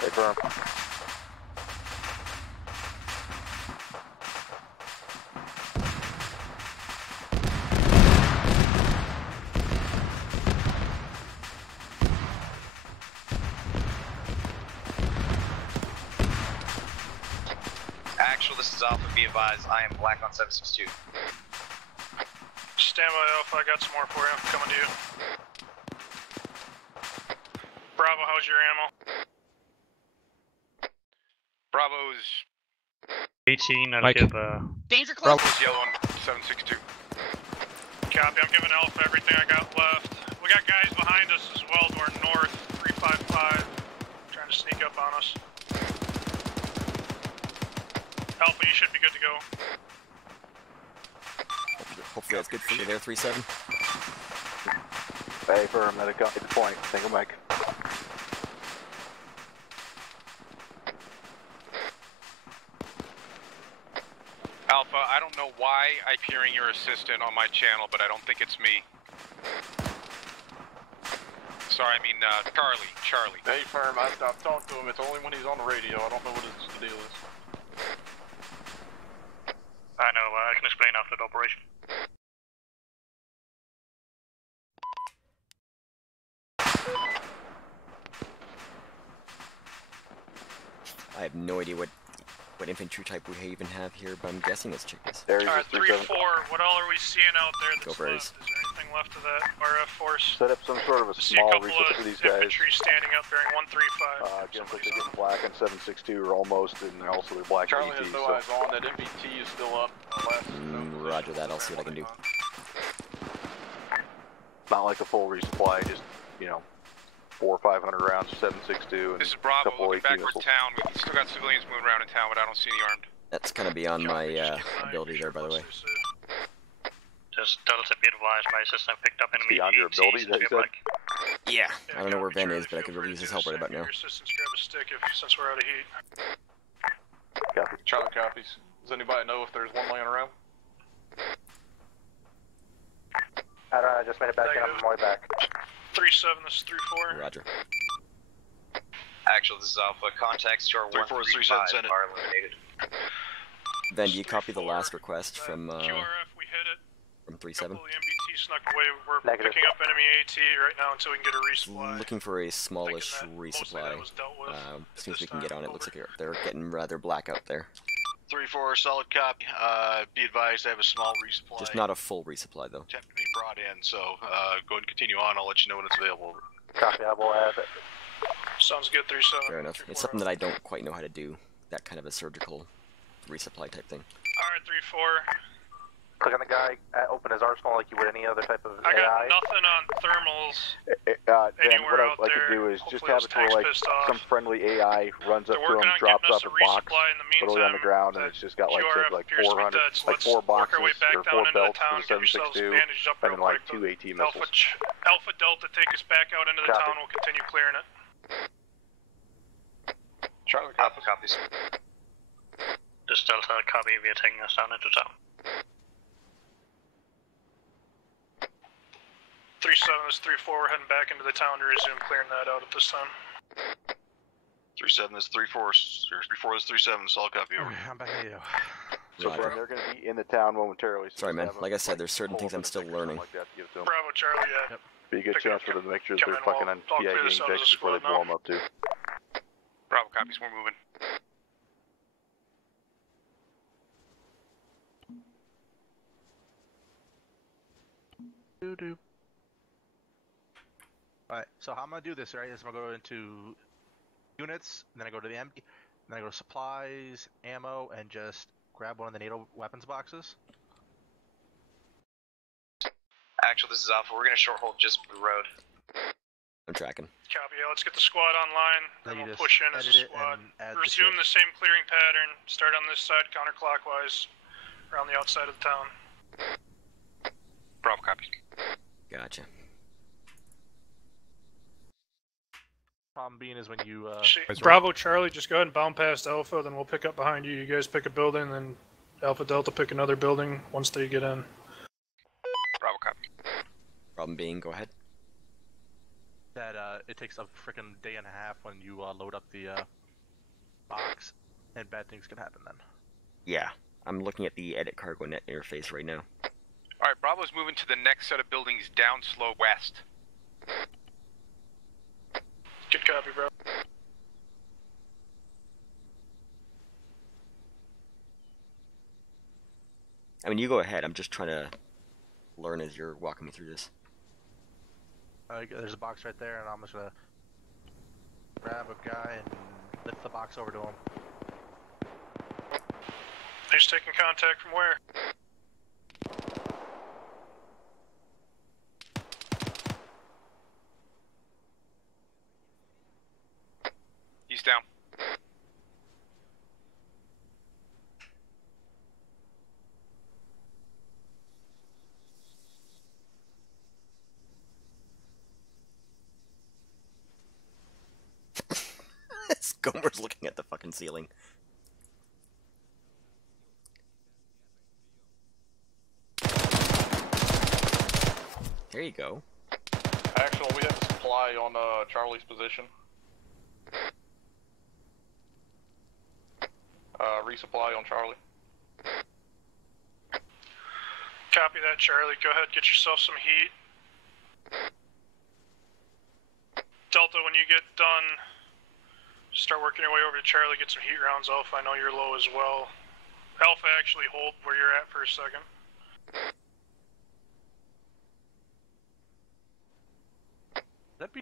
Hey, firm. Actual, this is Alpha, be advised, I am black on 762. Stand by Alpha, I got some more for you, coming to you. Bravo, how's your ammo? Bravo's 18, I'll Mike. give, Danger close. Bravo's yellow on 762. Copy, I'm giving Alpha everything I got left. We got guys behind us as well to our north, 355, trying to sneak up on us. Alpha, you should be good to go. Hopefully that's good for you there, 3-7. Hey, firm. Let it go. Hit the point. Single mic. Alpha, I don't know why I'm hearing your assistant on my channel, but I don't think it's me. Sorry, I mean, Charlie. Hey, firm. I've talked to him. It's only when he's on the radio. I don't know what his deal is. I know, I can explain after the operation. I have no idea what infantry type we even have here, but I'm guessing it's chickens. Alright, 3-4, what all are we seeing out there Go that's for left? Is there anything left of that RF force? Set up some sort of a I see a small couple research of for these guys. infantry standing up bearing 135. Again, so they're getting black on 762 or almost, and also they're black Charlie ET. has no eyes on. That MBT is still up. Roger that. I'll see what I can do. Not like a full resupply, just 400 or 500 rounds of 762 and This is Bravo, a couple looking AT back for missiles. town. We've still got civilians moving around in town, but I don't see any armed. That's kind of beyond my ability there, by the way. Just Delta, be advised, my assistant picked up enemy Beyond your ETs, ability, that you said? Yeah, I don't know where Ben is, but I could really use his help right about now. Your assistants grab a stick since we're out of heat. Copy. Charlie copies. Does anybody know if there's one laying around? I don't know, I just made it back in, I'm on my way back. 3-7, this is 3-4. Roger. Actual, this is Alpha. Contacts to our 135 send it. are eliminated. Ben, do you copy the last request from QRF, we hit it. from 3-7? Couple of the MBT snuck away. We're Negative. picking up enemy AT right now until we can get a resupply. Looking for a smallish resupply. As soon as we can get on it, looks like they're getting rather black out there. 3-4, solid copy. Be advised, I have a small resupply. Just not a full resupply, though. Attempt to be brought in, so go ahead and continue on. I'll let you know when it's available. Copy, I will have it. Sounds good, 3-7. Fair enough. It's something that I don't quite know how to do. That kind of a surgical resupply type thing. Alright, 3-4. Click on the guy, open his arsenal like you would any other type of I got AI. nothing on thermals. Dan, what I'd like to do is just have it to where, like, some friendly AI runs up to him, drops off a box, literally on the ground, and it's just got like 400, like 4 boxes or 4 belts for the 7.62, and then like 2 AT missiles. Alpha Delta, take us back out into the town. We'll continue clearing it. Charlie, copies. This Delta copy, we are taking us down into town. 3-7 is 3-4, we're heading back into the town to resume clearing that out at this time. 3-7 is 3-4, 3-4 is 3-7, solid copy, over. I'm back at you. So they're going to be in the town momentarily. So sorry, man. Like I said, there's certain things I'm still learning. Like that to give to them. Bravo, Charlie, yeah. Yep. Be a good chance for them to make sure that they're fucking on PI game checks before they blow them up, too. Bravo copies, we're moving. Doo-doo. Alright, so how I'm gonna do this, right, is I'm gonna go into units, and then I go to the empty, and then I go to supplies, ammo, and just grab one of the NATO weapons boxes. Actually, this is Alpha. We're gonna short hold just the road. I'm tracking. Copy, yeah, let's get the squad online, Then then you we'll just push in as a edit it squad. and add the Resume shit. the same clearing pattern, start on this side counterclockwise, around the outside of the town. Bravo copies. Gotcha. Problem being is when you, Bravo, Charlie, just go ahead and bound past Alpha, then we'll pick up behind you. You guys pick a building, then Alpha Delta pick another building once they get in. Bravo copy. Problem being, go ahead. that it takes a freaking day and a half when you load up the box, and bad things can happen then. Yeah, I'm looking at the edit cargo net interface right now. Alright, Bravo's moving to the next set of buildings down slow west. Good copy, bro. I mean, you go ahead. I'm just trying to learn as you're walking me through this. There's a box right there, and I'm just gonna grab a guy and lift the box over to him. He's taking contact from where? He's down. Gomer's looking at the fucking ceiling. There you go. Actual, we have a supply on Charlie's position. Resupply on Charlie. Copy that, Charlie. Go ahead, get yourself some heat. Delta, when you get done, start working your way over to Charlie, get some heat rounds. Alpha, I know you're low as well. Alpha, actually hold where you're at for a second.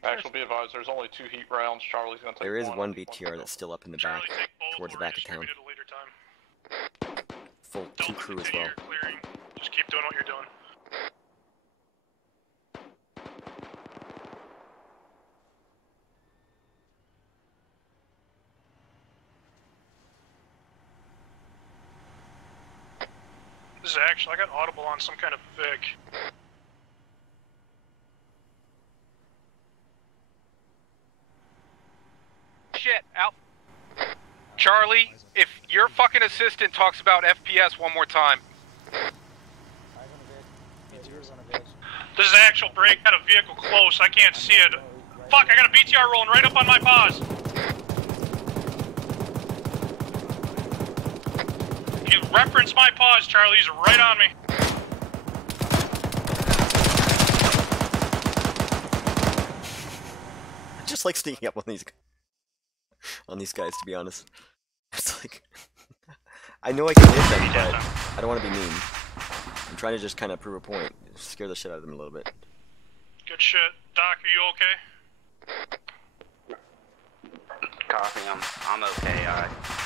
Actually, be advised, there's only 2 heat rounds. Charlie's gonna take There is one. one BTR that's still up in the back, towards the back of town. Full 2 crew as well. Just keep doing what you're doing. This is actually, I got audible on some kind of Vic. Shit, out. Charlie, if your fucking assistant talks about FPS one more time. This is actual break. Got a vehicle close. I can't see it. Fuck, I got a BTR rolling right up on my paws. You reference my paws, Charlie. He's right on me. like sneaking up on these guys, to be honest. It's like I know I can hit them, but I don't want to be mean. I'm trying to just kind of prove a point, scare the shit out of them a little bit. Good shit. Doc, are you okay? Copy, I'm okay.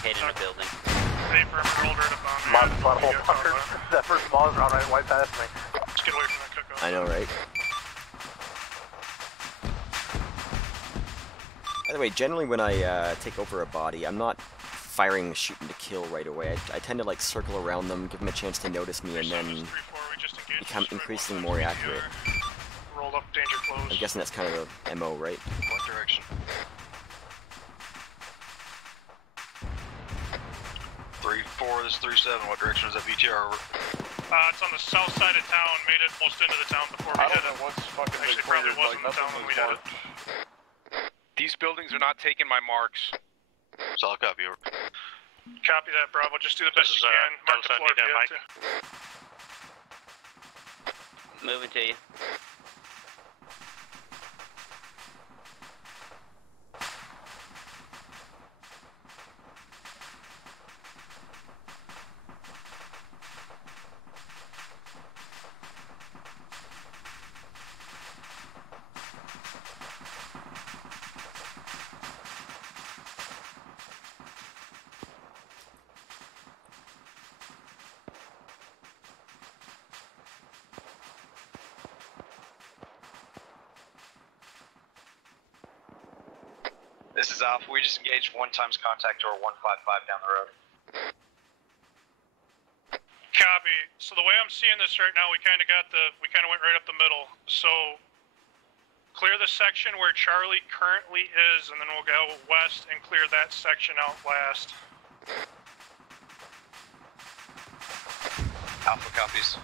Hid in the building. Paper rolled right up on me. My butthole fucker. That first ball is right past me. Let's get away from that cookout. I know, right? By the way, generally when I take over a body, I'm not firing shooting to kill right away. I tend to like circle around them, give them a chance to notice me, and then become increasingly more accurate. Rolled up, danger close. I'm guessing that's kind of the MO, right? What direction? 3-4, this is 3-7. What direction is that BTR over? It's on the south side of town. Made it most into the town before we hit it. Actually, probably wasn't in the town when we hit it. These buildings are not taking my marks. Solid copy, over. Copy that, Bravo. Just do the best you can. Mark the floor if you have to. Moving to you. This is Alpha. We just engaged 1 times contact or 155 down the road. Copy. So the way I'm seeing this right now, we kind of went right up the middle. So clear the section where Charlie currently is, and then we'll go west and clear that section out last. Alpha copies.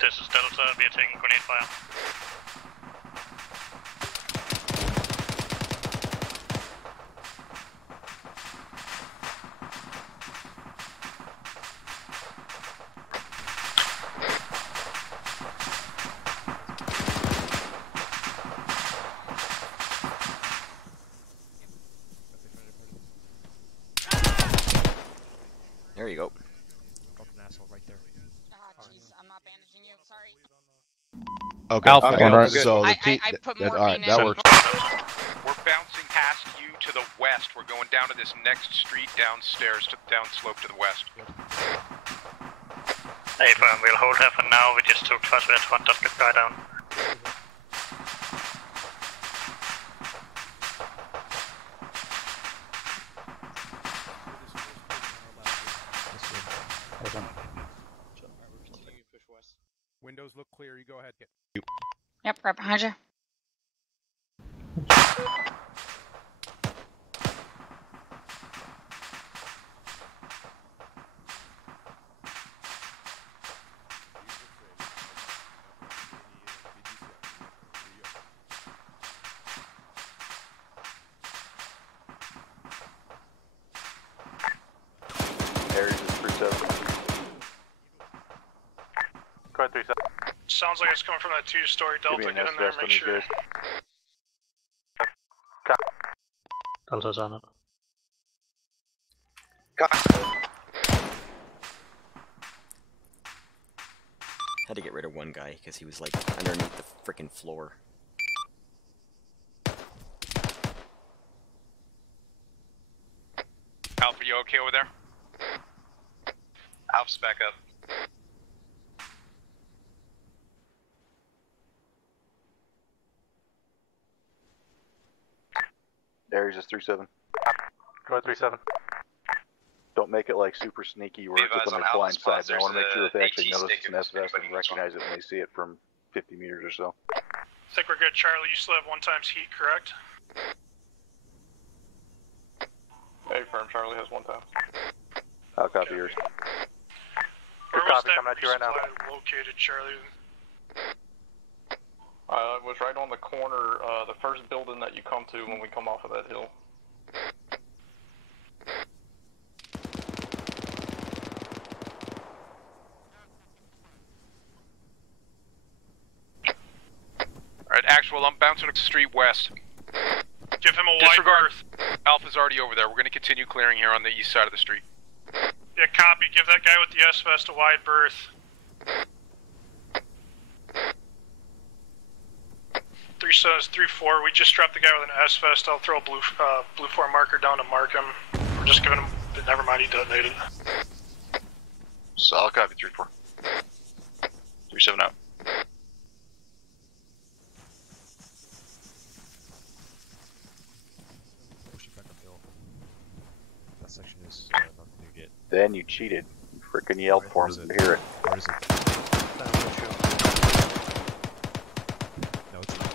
This is Delta, we are taking grenade fire. There you go. Got an asshole right there. Ah, jeez, I'm not bandaging you. Sorry. Okay. Alpha, Okay. alright, So the I put morphine alright, that in. works. We're bouncing past you to the west. We're going down to this next street downstairs, downslope to the west. Hey, firm, we'll hold her for now. We just took first west one, just get guy down. Windows look clear. You go ahead. Yep, right behind you. Aries is 3-7. Go ahead, 3-7. Sounds like it's coming from that 2-story Delta. Get in there and make sure. Delta's on it. Had to get rid of one guy because he was like underneath the frickin' floor. Alpha, you okay over there? Alpha's back up. Aries is 3-7. Go ahead, 3-7. Don't make it like super sneaky where it's up on their blind side. I want to make sure that they actually notice it's an SFS and recognize it when they see it from 50 meters or so. I think we're good, Charlie. You still have 1 times heat, correct? Hey, firm, Charlie has 1 time. I'll copy yours. Where Good was copy, that coming at you right now. resupply located, Charlie? It was right on the corner, the first building that you come to when we come off of that hill. Actual, I'm bouncing to the street west. Give him a wide berth. Alpha's already over there. We're going to continue clearing here on the east side of the street. Yeah, copy. Give that guy with the S-Vest a wide berth. 3-4. We just dropped the guy with an S-Vest. I'll throw a blue 4 marker down to mark him. We're just giving him... Never mind, he detonated. Solid copy, 3-4. 3-7 out. That section is nothing to get. Then you cheated. You frickin' yelled for him to hear it. Where is it? No, it's not.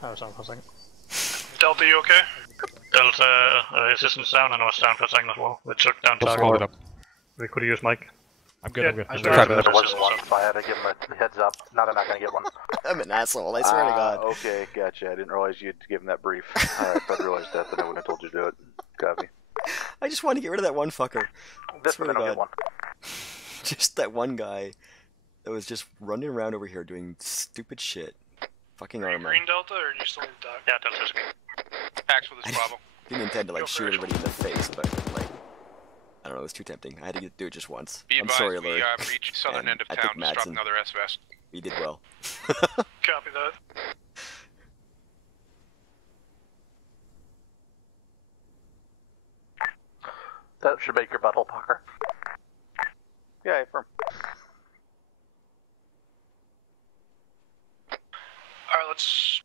I was on for a second. Delta, you okay? Delta, assistance down, and I was down for a second as well. We took down target. We could use Mike. I'm good, I'm good. There wasn't one, so I had to give him a heads up. Not I'm not gonna get one. I'm an asshole, I swear to God. Okay, gotcha. I didn't realize you'd give him that brief. If I'd realized that, then I wouldn't have told you to do it. Copy. I just want to get rid of that one fucker. This one I don't get one. Just that one guy that was just running around over here doing stupid shit. Fucking armor. Green Delta, or are you still in the dock? Yeah, Delta's green. Actual, this Bravo. Didn't intend to like shoot everybody in the face, but like, I don't know, it was too tempting. I had to do it just once. Be I'm advised, sorry, we Lord. reached southern And end of I town. think Just dropped Madsen, another S-Vest. we did well. Copy that. That should make your butthole pucker. Yeah, affirm. Alright, let's...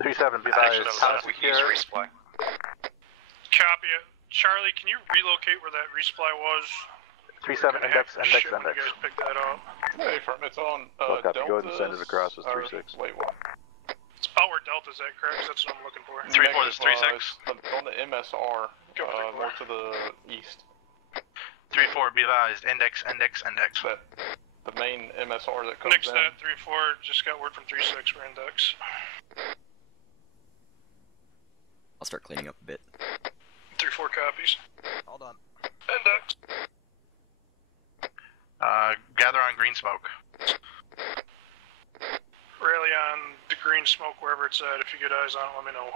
3-7, be Actually, advised. we can use resupply. Copy it. Charlie, can you relocate where that resupply was? 3-7, index. When you guys pick that up. Hey, firm, it's on Copy, Delta. go ahead and send it across as 3-6. Wait, what? It's about where Delta's at, correct? That's what I'm looking for. 3-4 is 3-6. On the MSR, more to the east. 3-4, be advised. Index. But the main MSR that comes Next in. that, 3-4, just got word from 3-6, we're index. I'll start cleaning up a bit. 3-4 copies. Hold on. Index. Gather on green smoke. Rally on the green smoke wherever it's at. If you get eyes on it, let me know.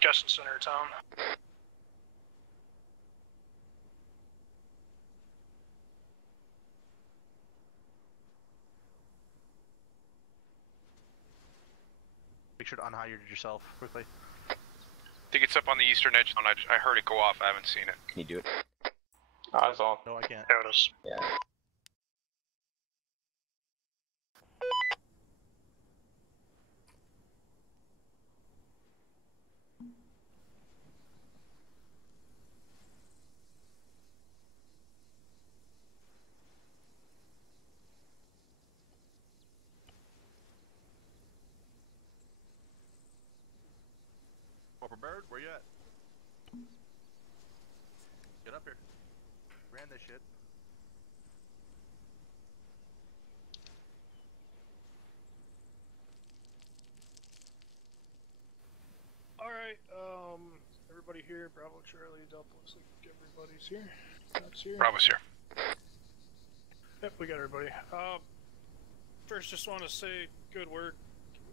Guessing center of town. Make sure to unhide yourself quickly. I think it's up on the eastern edge. I heard it go off. I haven't seen it. Can you do it? Eyes on. No, I can't. There it is. Yeah. Corporal Bird, where you at? Get up here. Ran this shit. Alright, everybody here, Bravo, Charlie, Delta, looks like everybody's here. That's here. Bravo's here. Yep, we got everybody. First, just want to say good work.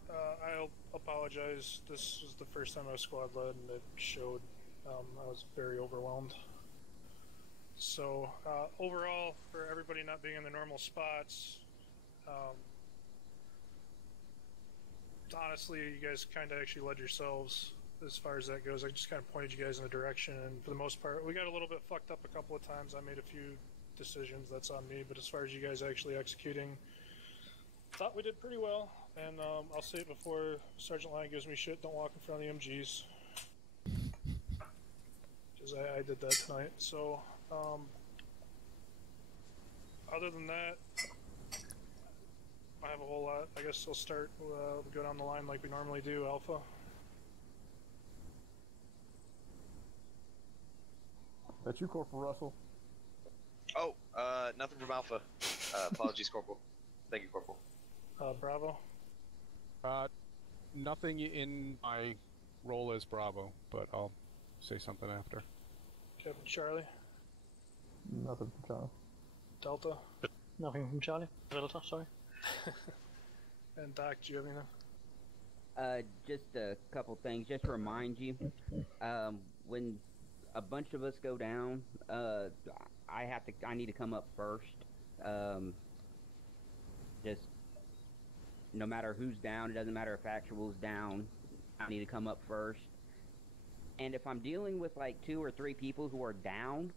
I'll apologize. This was the first time I was squad led, and it showed. I was very overwhelmed. So, overall, for everybody not being in their normal spots, honestly, you guys kind of actually led yourselves as far as that goes. I just kind of pointed you guys in a direction, and for the most part, we got a little bit fucked up a couple of times. I made a few decisions, that's on me, but as far as you guys actually executing, thought we did pretty well. And I'll say it before Sergeant Lyon gives me shit, don't walk in front of the MGs. Because I did that tonight. So, other than that, I have a whole lot. I guess I'll start, we'll go down the line like we normally do. Alpha. That's you, Corporal Russell. Oh, nothing from Alpha. Apologies, Corporal. Thank you, Corporal. Bravo. Nothing in my roll as Bravo, but I'll say something after. Captain Charlie. Nothing from Charlie. Delta. Nothing from Charlie. Delta, sorry. And Doc, do you have anything? Just a couple things. Just to remind you, when a bunch of us go down, I need to come up first. Just no matter who's down, it doesn't matter if actual's down, I need to come up first. And if I'm dealing with like 2 or 3 people who are down,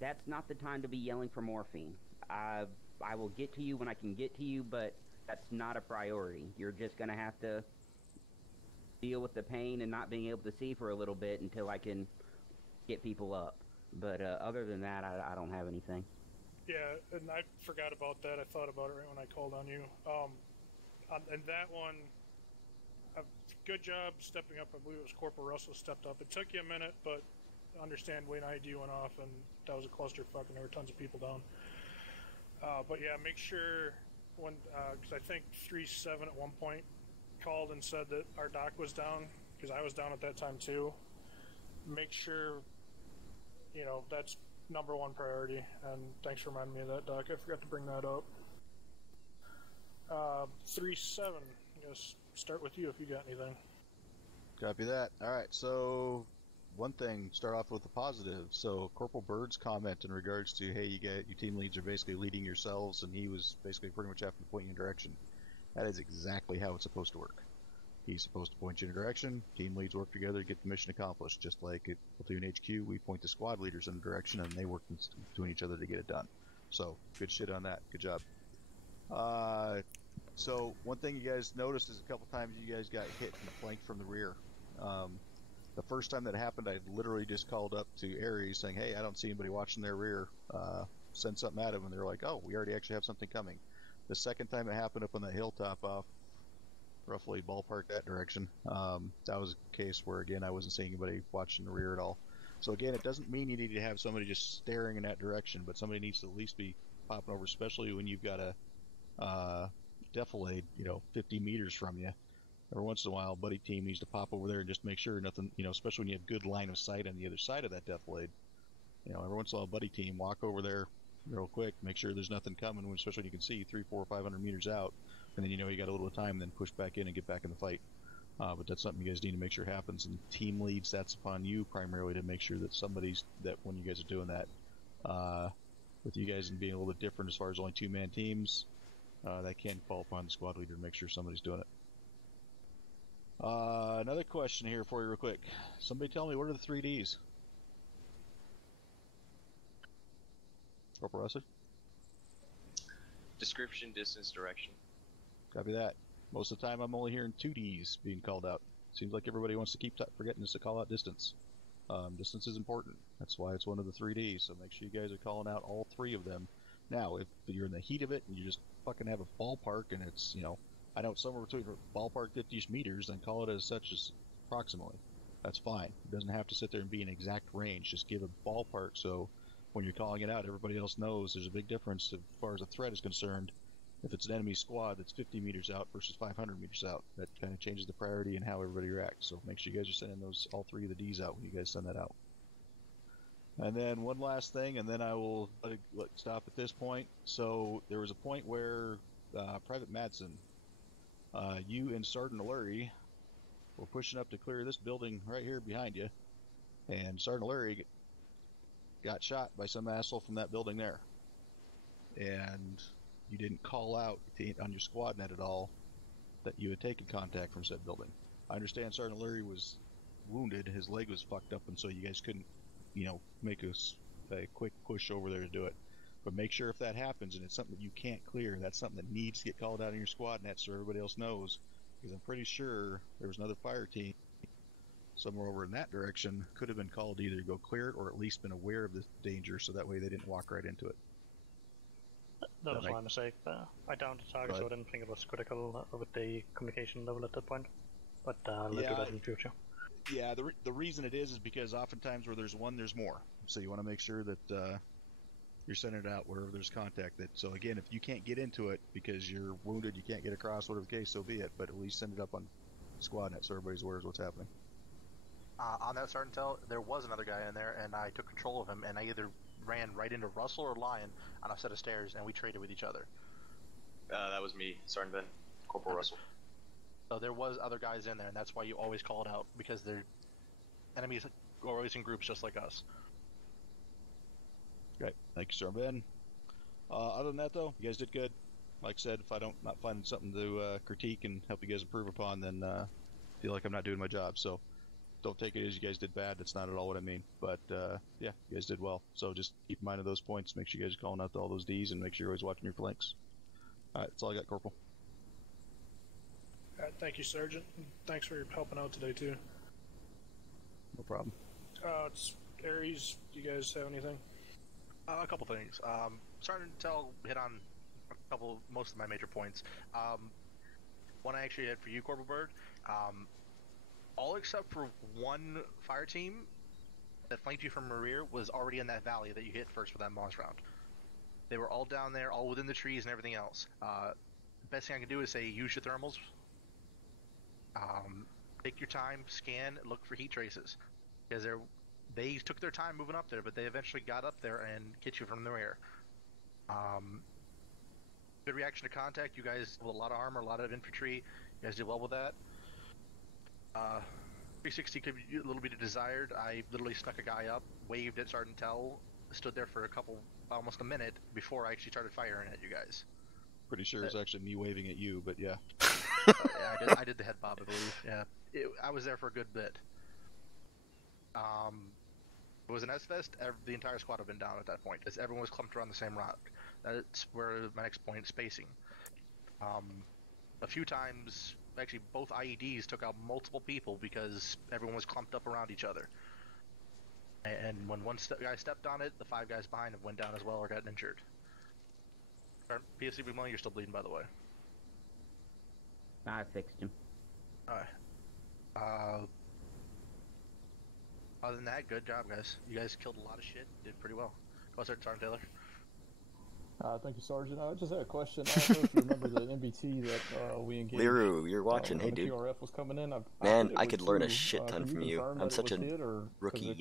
that's not the time to be yelling for morphine. I will get to you when I can get to you, but that's not a priority. You're just gonna have to deal with the pain and not being able to see for a little bit until I can get people up. But other than that, I don't have anything. Yeah, and I forgot about that. I thought about it right when I called on you. And that one, good job stepping up. I believe it was Corporal Russell stepped up. It took you a minute, but understand when ID went off, and that was a clusterfuck, and there were tons of people down. But yeah, make sure when, because I think 3-7 at one point called and said that our doc was down, because I was down at that time too. Make sure, you know, that's #1 priority, and thanks for reminding me of that, Doc. I forgot to bring that up. 3-7, I guess start with you if you got anything. Copy that. Alright, so one thing, start off with the positive. So Corporal Bird's comment in regards to, hey, your team leads are basically leading yourselves, and he was basically pretty much having to point you in a direction. That is exactly how it's supposed to work. He's supposed to point you in a direction, team leads work together to get the mission accomplished. Just like at Platoon HQ, we point the squad leaders in a direction, and they work between each other to get it done. So, good shit on that. Good job. So, one thing you guys noticed is a couple times you guys got hit and flanked from the rear. The first time that happened, I literally just called up to Ares saying, hey, I don't see anybody watching their rear. Send something at them, and they're like, oh, we already actually have something coming. The second time it happened up on that hilltop off roughly ballpark that direction, that was a case where, again, I wasn't seeing anybody watching the rear at all. So again, it doesn't mean you need to have somebody just staring in that direction, but somebody needs to at least be popping over, especially when you've got a defilade, 50 meters from you. Every once in a while, buddy team needs to pop over there and just make sure nothing, especially when you have good line of sight on the other side of that defilade. Every once in a while, buddy team, walk over there real quick, make sure there's nothing coming, especially when you can see 300, 400, 500 meters out, and then you got a little time, then push back in and get back in the fight. But that's something you guys need to make sure happens, and team leads, that's upon you primarily to make sure that that when you guys are doing that, with you guys being a little bit different as far as only 2-man teams, that can fall upon the squad leader to make sure somebody's doing it. Another question here for you real quick. Somebody tell me, what are the 3Ds? Corporal Russell? Description, distance, direction. Copy that. Most of the time I'm only hearing 2Ds being called out. Seems like everybody wants to keep forgetting us to call out distance. Distance is important. That's why it's one of the 3Ds, so make sure you guys are calling out all 3 of them. Now, if you're in the heat of it and you just fucking have a ballpark and it's, I know it's somewhere between ballpark 50-ish meters, then call it as such as approximately. That's fine. It doesn't have to sit there and be an exact range. Just give a ballpark so when you're calling it out, everybody else knows there's a big difference as far as a threat is concerned. If it's an enemy squad that's 50 meters out versus 500 meters out, that kind of changes the priority and how everybody reacts. So make sure you guys are sending all 3 of the Ds out when you guys send that out. And then one last thing, and then I will stop at this point. So there was a point where Private Madsen, you and Sergeant O'Leary were pushing up to clear this building right here behind you, and Sergeant O'Leary got shot by some asshole from that building there. And you didn't call out on your squad net at all that you had taken contact from said building. I understand Sergeant O'Leary was wounded, his leg was fucked up, and so you guys couldn't, make a quick push over there to do it. But make sure if that happens and it's something that you can't clear, that's something that needs to get called out in your squad net so everybody else knows. Because I'm pretty sure there was another fire team somewhere over in that direction could have been called to either go clear it or at least been aware of the danger so that way they didn't walk right into it. That was my mistake. I downed the target, so I didn't think it was critical with the communication level at that point. But I'll do that in the future. Yeah, the reason it is because oftentimes where there's one, there's more. So you want to make sure that you're sending it out wherever there's contact. So again, if you can't get into it because you're wounded, you can't get across, whatever the case, so be it. But at least send it up on SquadNet so everybody's aware of what's happening. On that start and tell, there was another guy in there, and I took control of him, and I either ran right into Russell or Lion on a set of stairs, and we traded with each other. That was me, Sergeant Ben, Corporal Russell. So there was other guys in there, and that's why you always call it out, because they're enemies are always in groups just like us. Great, thank you, Sir Ben. Other than that, though, you guys did good. Like I said, if I don't not find something to critique and help you guys improve upon, then feel like I'm not doing my job. So don't take it as you guys did bad. That's not at all what I mean. But yeah, you guys did well. So just keep in mind of those points. Make sure you guys are calling out to all those Ds, and make sure you're always watching your flanks. All right, that's all I got, Corporal. Thank you, Sergeant. Thanks for helping out today, too. No problem. It's Aries. Do you guys have anything? A couple things. Sergeant Tell hit on most of my major points. One I actually had for you, Corporal Bird. All except for one fire team that flanked you from the rear was already in that valley that you hit first with that Moss round. They were all down there, all within the trees and everything else. Best thing I can do is say use your thermals. Take your time, scan, look for heat traces, because they took their time moving up there, but they eventually got up there and hit you from the rear. Good reaction to contact. You guys with a lot of armor, a lot of infantry. You guys did well with that. 360 could be a little bit desired. I literally snuck a guy up, waved at Sergeant Tell, stood there for almost a minute before I actually started firing at you guys. Pretty sure it's actually me waving at you, but yeah. Yeah, I did the head bob, I believe. Yeah, I was there for a good bit. It was an S-Fest. The entire squad had been down at that point, as everyone was clumped around the same route. That's where my next point, spacing. A few times, actually, both IEDs took out multiple people because everyone was clumped up around each other. And when one guy stepped on it, the 5 guys behind him went down as well or got injured. PSC Money, you're still bleeding, by the way. I fixed him. Alright. Other than that, good job, guys. You guys killed a lot of shit. Did pretty well. Go ahead, Sergeant Taylor. Thank you, Sergeant. I just had a question. I don't know if you remember the MBT that we engaged. Liru, you're watching. Hey, dude. QRF was coming in. Man, I could learn a shit ton from you. I'm such a rookie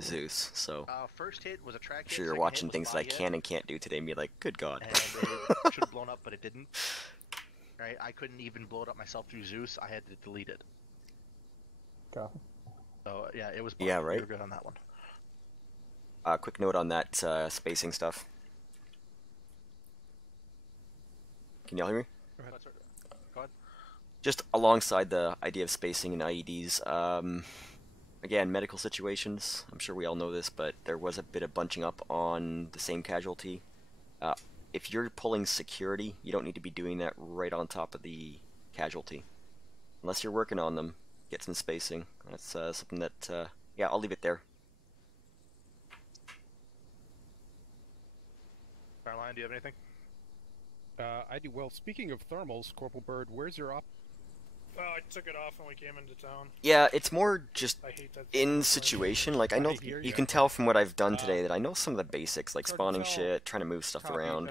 Zeus, so first hit was a track I'm sure you're watching things that I can and can't do today and be like, good God. And it should have blown up, but it didn't. Right? I couldn't even blow it up myself through Zeus. I had to delete it. Copy. So, yeah, it was fun. Yeah, right? You were good on that one. Quick note on that spacing stuff. Can y'all hear me? Go ahead. Just alongside the idea of spacing and IEDs, again, medical situations, I'm sure we all know this, but there was a bit of bunching up on the same casualty. If you're pulling security, you don't need to be doing that right on top of the casualty. Unless you're working on them, get some spacing. That's something that, yeah, I'll leave it there. Caroline, do you have anything? I do. Well, speaking of thermals, Corporal Bird, where's your op? I took it off when we came into town. Yeah, it's more just in situation. Like, I know you can tell from what I've done today that I know some of the basics, like spawning shit, trying to move stuff around,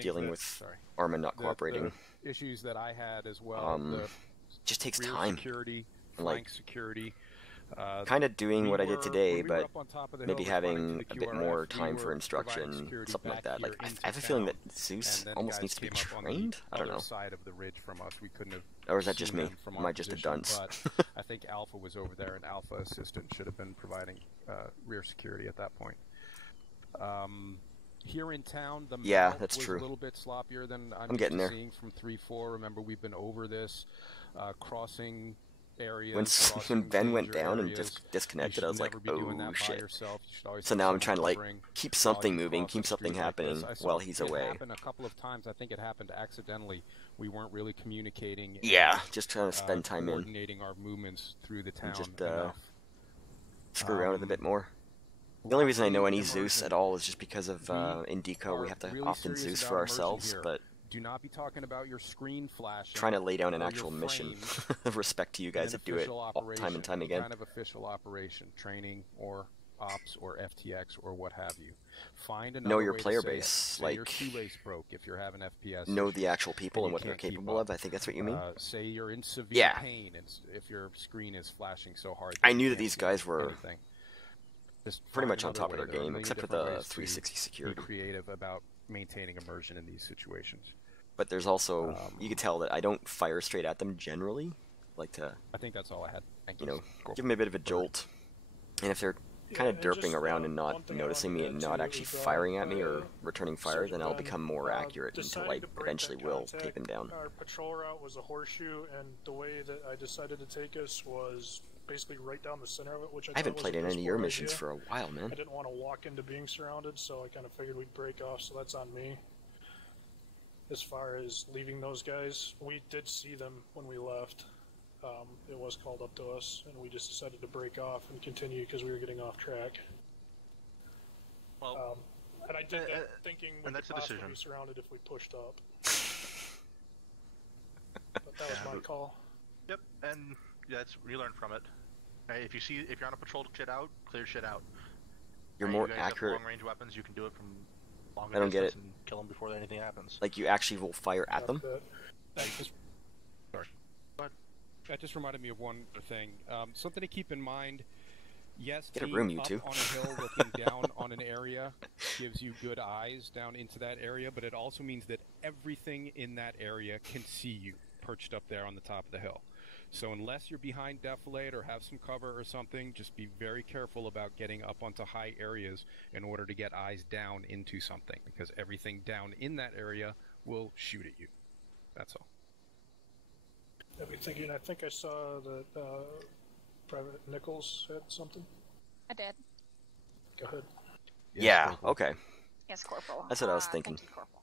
dealing with Armin not cooperating. The issues that I had as well. Just takes time. Security, like security. Kind of doing what I did today, but maybe having a bit more time for instruction, something like that. Like, I have a feeling that Zeus almost needs to be trained? I don't know. Side of the ridge from us. We couldn't have or is that just me? Am I just a dunce? But I think Alpha was over there, and Alpha Assistant should have been providing rear security at that point. Here in town, the map was a little bit sloppier than I'm getting there. Seeing from 3-4. Remember, we've been over this, crossing areas. When Ben went down and disconnected, I was like, oh shit. So now I'm trying to like keep something moving, keep something happening while he's away. It happened a couple of times. I think it happened accidentally. We weren't really communicating. Yeah, just trying to spend time coordinating our movements through the town. Just screw around with a bit more. The only reason I know any Zeus at all is just because of in Deco we have to often Zeus for ourselves, but do not be talking about your screen flashing. Trying to lay down an actual mission. Respect to you guys that do it all time and time again. Kind of official operation, training or ops or FTX or what have you. Find another know your way to player say base, say like your shoelace broke if you're having FPS. know issues the actual people and and you what they're can't keep capable up. of. I think that's what you mean. Say you're in severe pain and if your screen is flashing so hard. I knew that these guys were anything. Just pretty find much on another top of way. their There are a game, million except for different the ways to 360 security. Be creative about maintaining immersion in these situations. But there's also, you can tell that I don't fire straight at them generally. Like to, I think that's all I had. Thank you know, give them a bit of a jolt. And if they're kind of derping around and not noticing me and not actually firing at me or returning fire, then I'll become more accurate until I eventually will take them down. Our patrol route was a horseshoe, and the way that I decided to take us was basically right down the center of it, which I haven't played in any of your missions for a while, man. I didn't want to walk into being surrounded, so I kind of figured we'd break off, so that's on me. As far as leaving those guys, we did see them when we left. It was called up to us, and we just decided to break off and continue because we were getting off track. Well, and I did that thinking we and that's could a possibly decision. be surrounded if we pushed up. But that was my call. Yep, and that's you learn from it. If you're on a patrol, shit out, clear shit out. You're You more guys have accurate. long-range weapons, you can do it from long I don't get distance it. and kill them before anything happens. Like you actually will fire at them. Sorry. That just reminded me of one other thing. Something to keep in mind. Yes, Get a being room, you up two. on a hill looking down on an area gives you good eyes down into that area, but it also means that everything in that area can see you perched up there on the top of the hill. So unless you're behind defilade or have some cover or something, just be very careful about getting up onto high areas in order to get eyes down into something, because everything down in that area will shoot at you. That's all. I'd be thinking, I think I saw that Private Nichols had something. I did. Go ahead. Yeah, okay. Yes, Corporal. That's what I was thinking. Thank you, Corporal.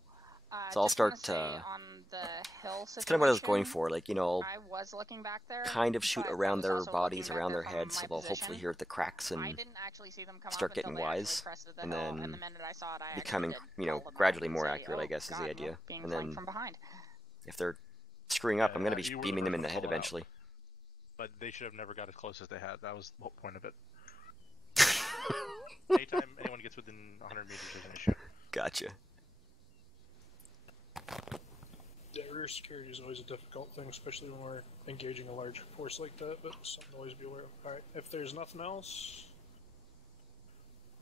So I'll just wanna start say on the hill That's kind of what I was going situation, for, like, you know, I was looking back there, kind of shoot but I around was their also bodies, looking around back their there from heads, my so they'll hopefully position. hear the cracks I and didn't actually see them come start up until getting they actually wise, crested the and hill, then and the minute I saw it, I becoming, actually you know, did call them gradually back more and say, accurate, I "Oh, guess, is God, the I'm idea. being And flanked then from behind." if they're screwing up, I'm going to be you were beaming them in the the head call out. eventually. But they should have never got as close as they had. That was the whole point of it. Anytime anyone gets within 100 meters is an issue. Gotcha. Yeah, rear security is always a difficult thing, especially when we're engaging a large force like that, but something to always be aware of. Alright, if there's nothing else...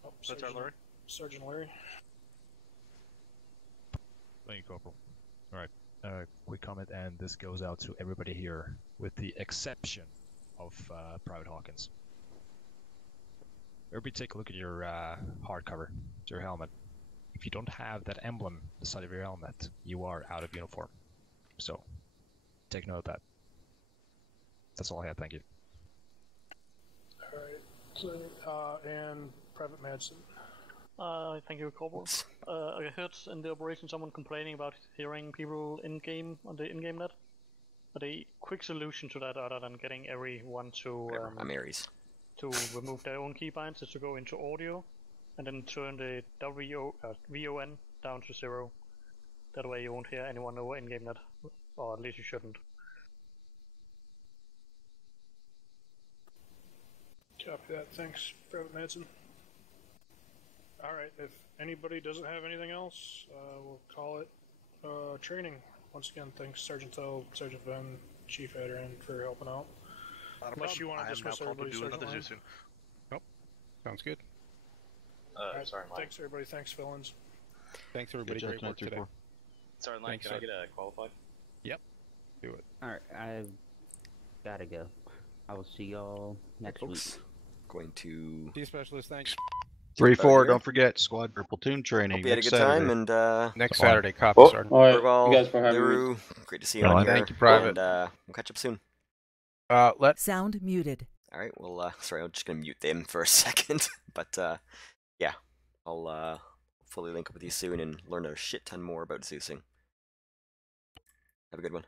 Oh, That's our Larry. Sergeant Larry. Thank you, Corporal. Alright, quick comment, and this goes out to everybody here, with the exception of Private Hawkins. Everybody take a look at your hard cover, to your helmet. If you don't have that emblem beside of your helmet, you are out of uniform. So, take note of that. That's all I have, thank you. Alright, so, and Private Madsen. Thank you, Corporal. I heard in the operation someone complaining about hearing people in-game, on the in-game net. But a quick solution to that, other than getting everyone to... I'm Aries. To remove their own keybinds, is to go into audio, and then turn the VON down to 0. That way you won't hear anyone over in-game net, or at least you shouldn't. Copy that, thanks, Private Madsen. Alright, if anybody doesn't have anything else, we'll call it training. Once again, thanks Sergeant Tell, Sergeant Venn, Chief Adrian for helping out. Unless you want to dismiss everybody, Sergeant Lane. Nope. Sounds good. Alright, sorry, Mike. thanks everybody, thanks villains. Thanks everybody, great work today. Sorry, Mike, can I get qualified? Yep. Do it. Alright, I've gotta go. I will see y'all next week. Going to... See you, Specialist, thanks. 3-4, don't forget, squad or platoon training. Hope you had a next good time, Saturday. and next Saturday, copy, Sergeant. Alright, Well, you guys for having Leroux, me. great to see you on here. Thank you, Private. And we'll catch up soon. Sound muted. Alright, well, sorry, I'm just gonna mute them for a second. But, yeah, I'll fully link up with you soon and learn a shit ton more about Zeusing. Have a good one.